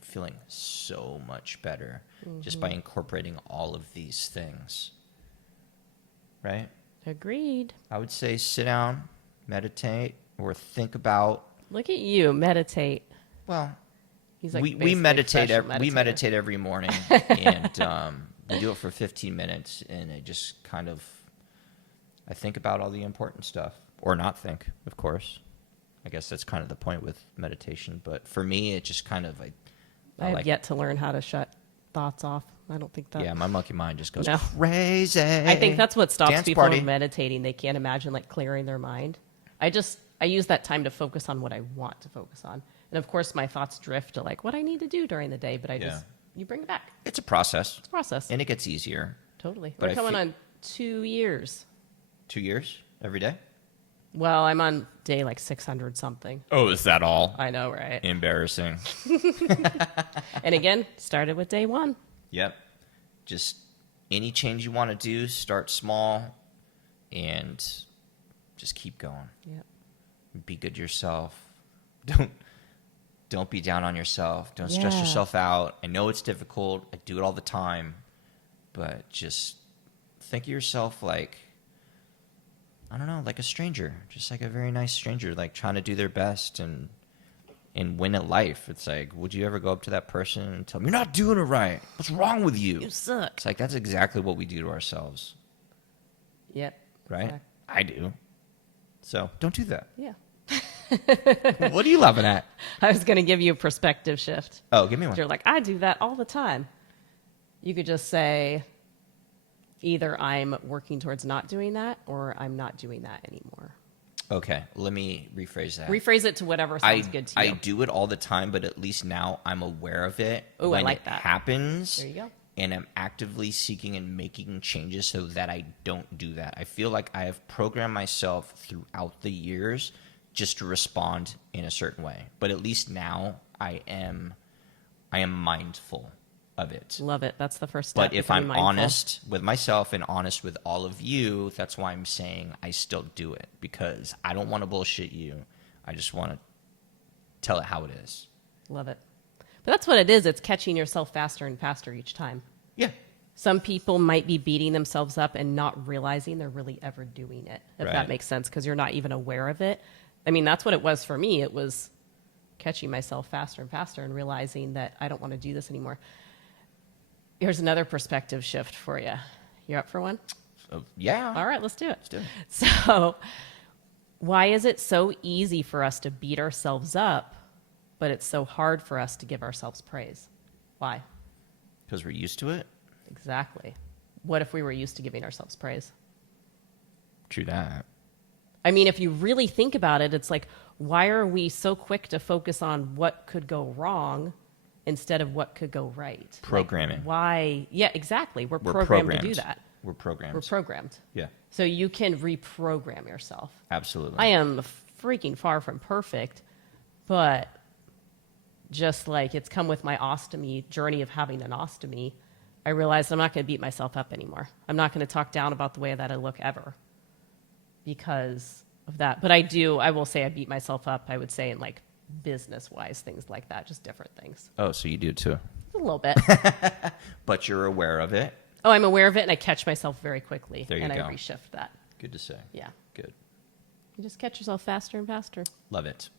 feeling so much better just by incorporating all of these things. Right? Agreed. I would say sit down, meditate, or think about. Look at you, meditate. Well, he's like we meditate. We meditate every morning, and we do it for 15 minutes, and it just I think about all the important stuff, or not think, of course. I guess that's kind of the point with meditation. But for me, it just I have yet to learn how to shut thoughts off. I don't think that. Yeah, my monkey mind just goes crazy. I think that's what stops Dance people party. from meditating. They can't imagine like clearing their mind. I use that time to focus on what I want to focus on. And of course, my thoughts drift to like what I need to do during the day, but you bring it back. It's a process. It's a process. And it gets easier. Totally. But We're coming on 2 years. 2 years? Every day? Well, I'm on day like 600 something. Oh, is that all? I know, right? Embarrassing. And again, started with day 1. Yep. Just any change you want to do, start small and just keep going. Yep. Be good to yourself. Don't be down on yourself. Don't stress yourself out. I know it's difficult. I do it all the time. But just think of yourself like, I don't know, like a stranger. Just like a very nice stranger, like trying to do their best and and win at life. It's like, would you ever go up to that person and tell them, you're not doing it right? What's wrong with you? You suck. It's like, that's exactly what we do to ourselves, Yep. right? Exactly. I do. So don't do that. Yeah. What are you laughing at? I was going to give you a perspective shift. Oh, give me one. You're like, I do that all the time. You could just say, either I'm working towards not doing that or I'm not doing that anymore. Okay, let me rephrase that. Rephrase it to whatever sounds good to you. I do it all the time, but at least now I'm aware of it. Ooh, when I like it that. happens. There you go. And I'm actively seeking and making changes so that I don't do that. I feel like I have programmed myself throughout the years just to respond in a certain way. But at least now I am mindful of it. Love it. That's the first step. But if I'm honest with myself and honest with all of you, that's why I'm saying I still do it, because I don't want to bullshit you. I just want to tell it how it is. Love it. But that's what it is. It's catching yourself faster and faster each time. Yeah. Some people might be beating themselves up and not realizing they're really ever doing it, if Right. that makes sense, because you're not even aware of it. I mean, that's what it was for me. It was catching myself faster and faster and realizing that I don't want to do this anymore. Here's another perspective shift for you. You're up for one? Yeah. All right, let's do it. Let's do it. So, why is it so easy for us to beat ourselves up, but it's so hard for us to give ourselves praise? Why? Because we're used to it. Exactly. What if we were used to giving ourselves praise? True that. I mean, if you really think about it, it's like, why are we so quick to focus on what could go wrong instead of what could go right? Programming. Like, why? Yeah, exactly. We're programmed to do that. We're programmed. We're programmed. Yeah, So you can reprogram yourself. absolutely. I am freaking far from perfect, but just like it's come with my ostomy journey of having an ostomy, I realized I'm not going to beat myself up anymore. I'm not going to talk down about the way that I look ever because of that. But I will say I beat myself up, I would say, in like business-wise, things like that, just different things. Oh, so you do too. A little bit. But you're aware of it. Oh, I'm aware of it, and I catch myself very quickly. There you and go. I reshift that. Good to say. Yeah. Good. You just catch yourself faster and faster. Love it.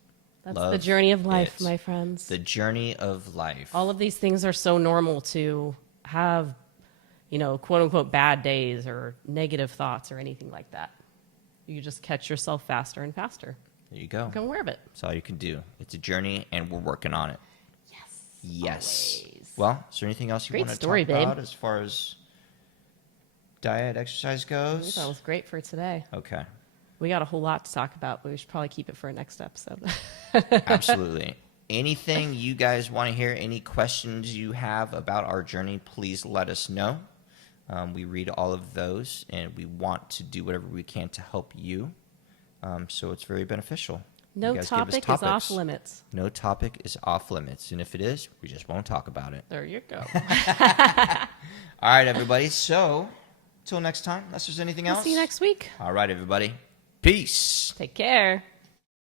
That's Love the journey of life, it. my friends. The journey of life. All of these things are so normal to have, quote unquote, bad days or negative thoughts or anything like that. You just catch yourself faster and faster. There you go. Become aware of it. That's all you can do. It's a journey, and we're working on it. Yes. Yes. Always. Well, is there anything else you Great want to story, talk babe. about as far as diet, exercise goes? That was great for today. Okay. We got a whole lot to talk about, but we should probably keep it for a next episode. Absolutely. Anything you guys want to hear, any questions you have about our journey, please let us know. We read all of those, and we want to do whatever we can to help you. So it's very beneficial. No You guys give us topic is off topics. limits. No topic is off limits. And if it is, we just won't talk about it. There you go. All right, everybody. So until next time, unless there's anything We'll else. see you next week. All right, everybody. Peace. Take care.